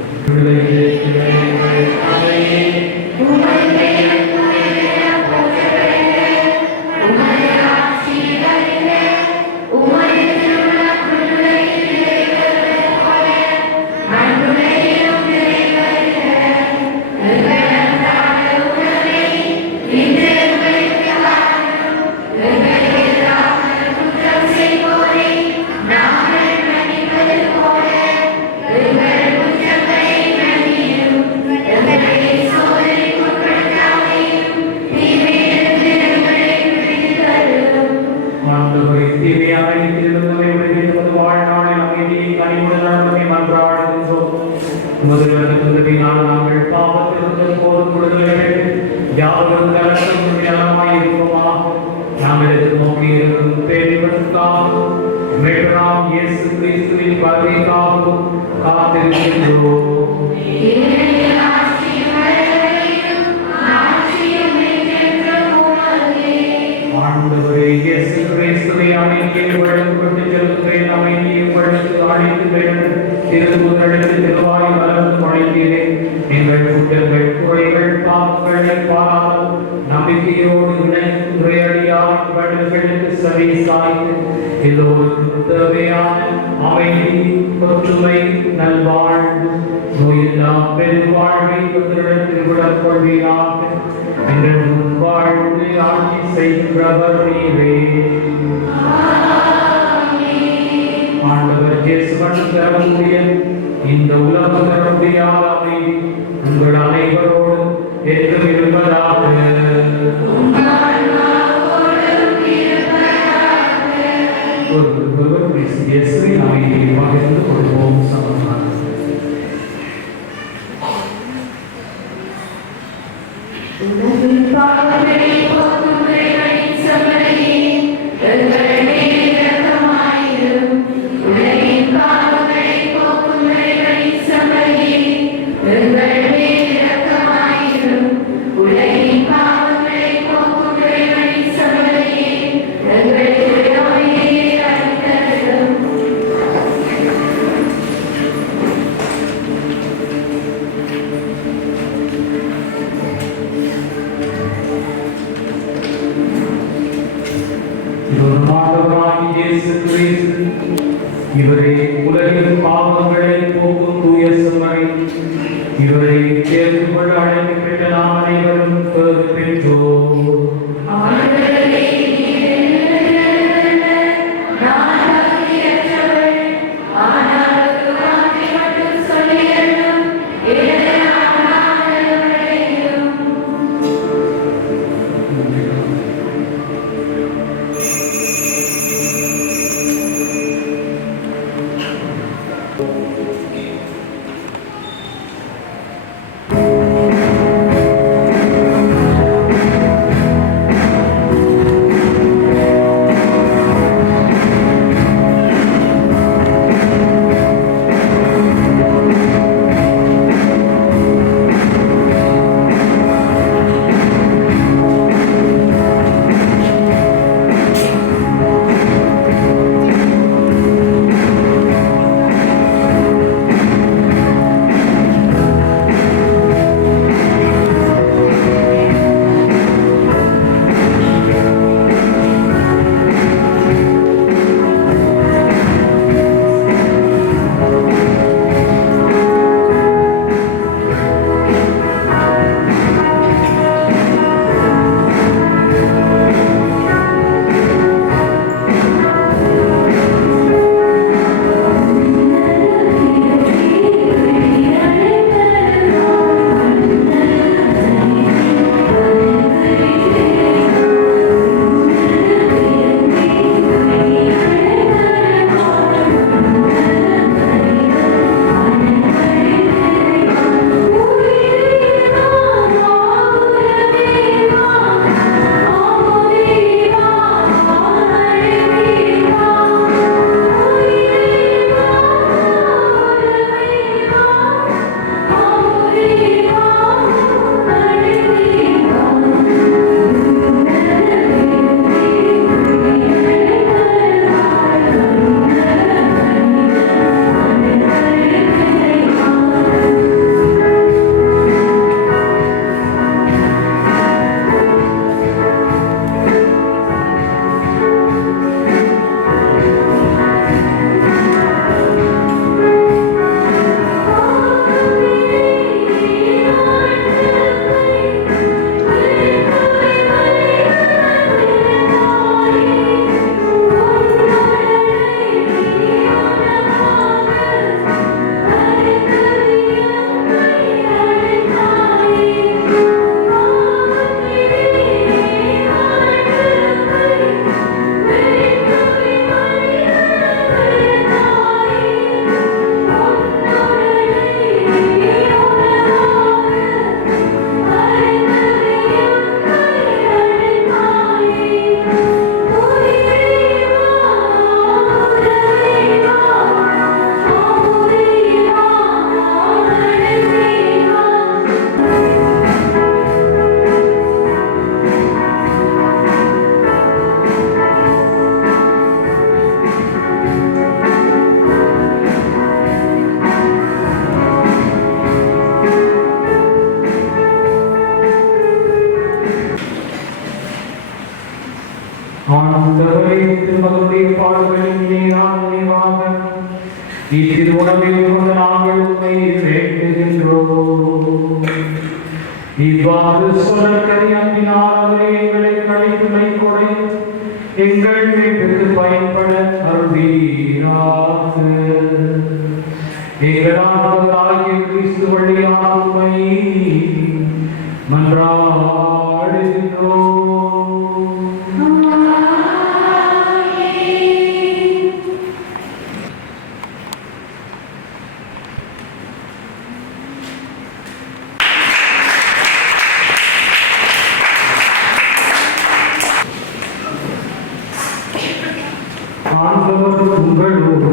நாங்கள் பாவத்திலிருந்து போதும் யாவரும் நலமாய் இருப்போமாக. நாங்கள் எதிர்நோக்கி இருக்கும் பேரின்பத்திற்காகவும் மீட்பராம் இயேசு கிறிஸ்துவின் வருகைக்காகவும் காத்திருக்கின்றோம். ஆண்டவரே, இயேசு கிறிஸ்துவை அமைதியை வழங்கப்பட்டு செல்கிறேன், அமைதியை வழங்கு அழைக்கிறேன். திருமுதலுக்கு திருவாய் வளர்ந்து வழங்கினேன். எங்கள் குற்றங்கள் குறைகள் பாவங்களை பாராமல் நம்பிக்கையோடு இணைந்து உரையடியாய் வழிகளுக்கு சரி சாய்ந்து எல்லோருக்கும் தேவையான அமைதி, ஒற்றுமை, நல்வாழ்வு, நோயெல்லாம் பெருவாழ்வை உங்களிடத்தில் விடக்கொள்வீராக. எங்கள் முன்வாழ்வு ஆட்சி செய்கின்றவர் நீரே. ஆண்டவர் இயேசு தரக்கூடிய இந்த உலகம் தர முடியாத அமைதி உங்கள் அனைவரோடு என்றும் இருப்பதாக. ஒருவருக்கொருவர் இயேசுவின் அமைதியை பகிர்ந்து கொள்வோம். சமாதானம். இவரே உலகின் பாவங்களை போக்கும் தூய செம்மறி, இவரை சேர்த்து கொள்ள அழைக்கப்பட்ட நாம் அனைவரும் பெற்றோம். திருமகனுடைய பாடுகளின் நினைவாக இத்திருவுணவை கொண்டு நாங்கள் உண்மை வேண்டுகின்றோம். இவ்வாறு சொல்லக்கரி அன்பினால் அவரை எங்களை கழித்துமை கொடை எங்கள் வீட்டுக்கு பயன்பட அருள்வீராக. எங்களாகிய கிறிஸ்து வழியாக உம்மை மன்றாடுகின்றோம். ஆண்டவர் உங்களோடு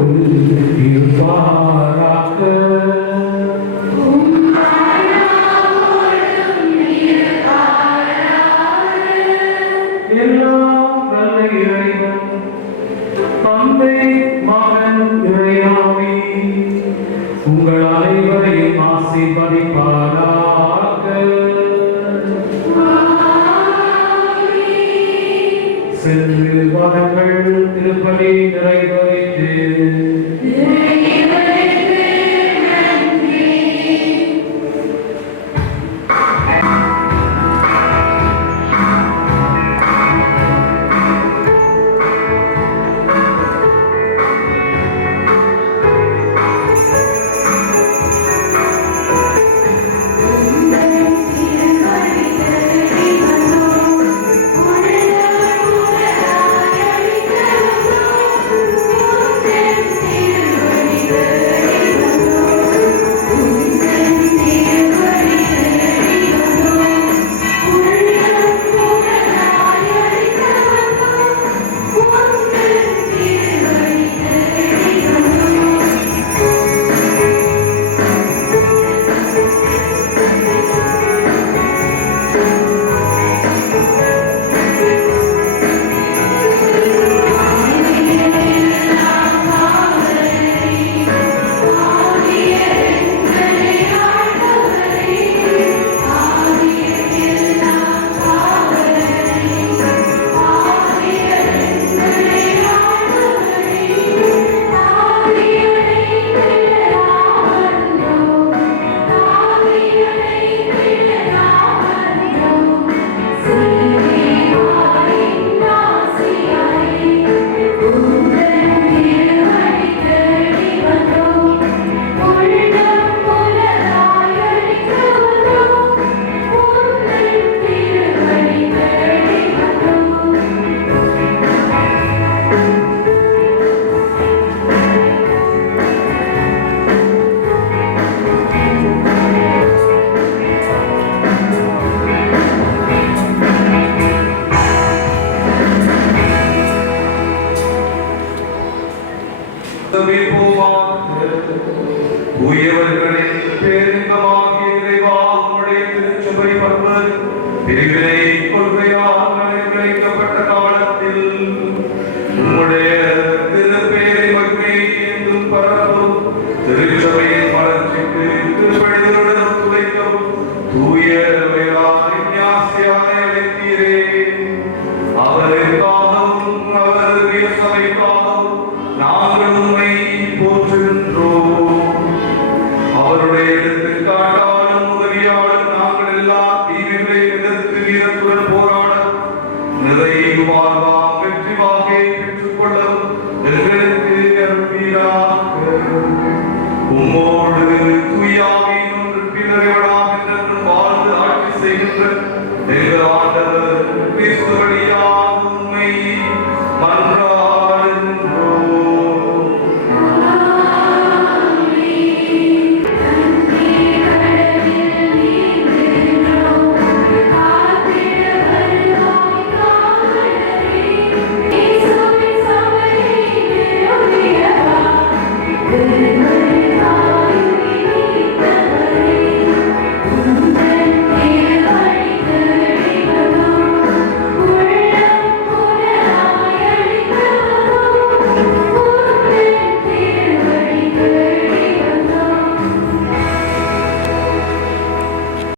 இருப்பாராக. எல்லாம் வல்ல இறைவன் தந்தை மகன் இறையாவி உங்கள் அனைவரையும் ஆசீர்வதிப்பாராக. சென்று வாருங்கள், திருப்பலி நிறைவேறிற்று. உயர்வர்களே, பேரின்பமாகிய இறைவா, உம்முடைய திருச்சபை பண்பர் பிரிவினை கொள்கையால் அலைக்கழிக்கப்பட்ட காலத்தில் உம்முடைய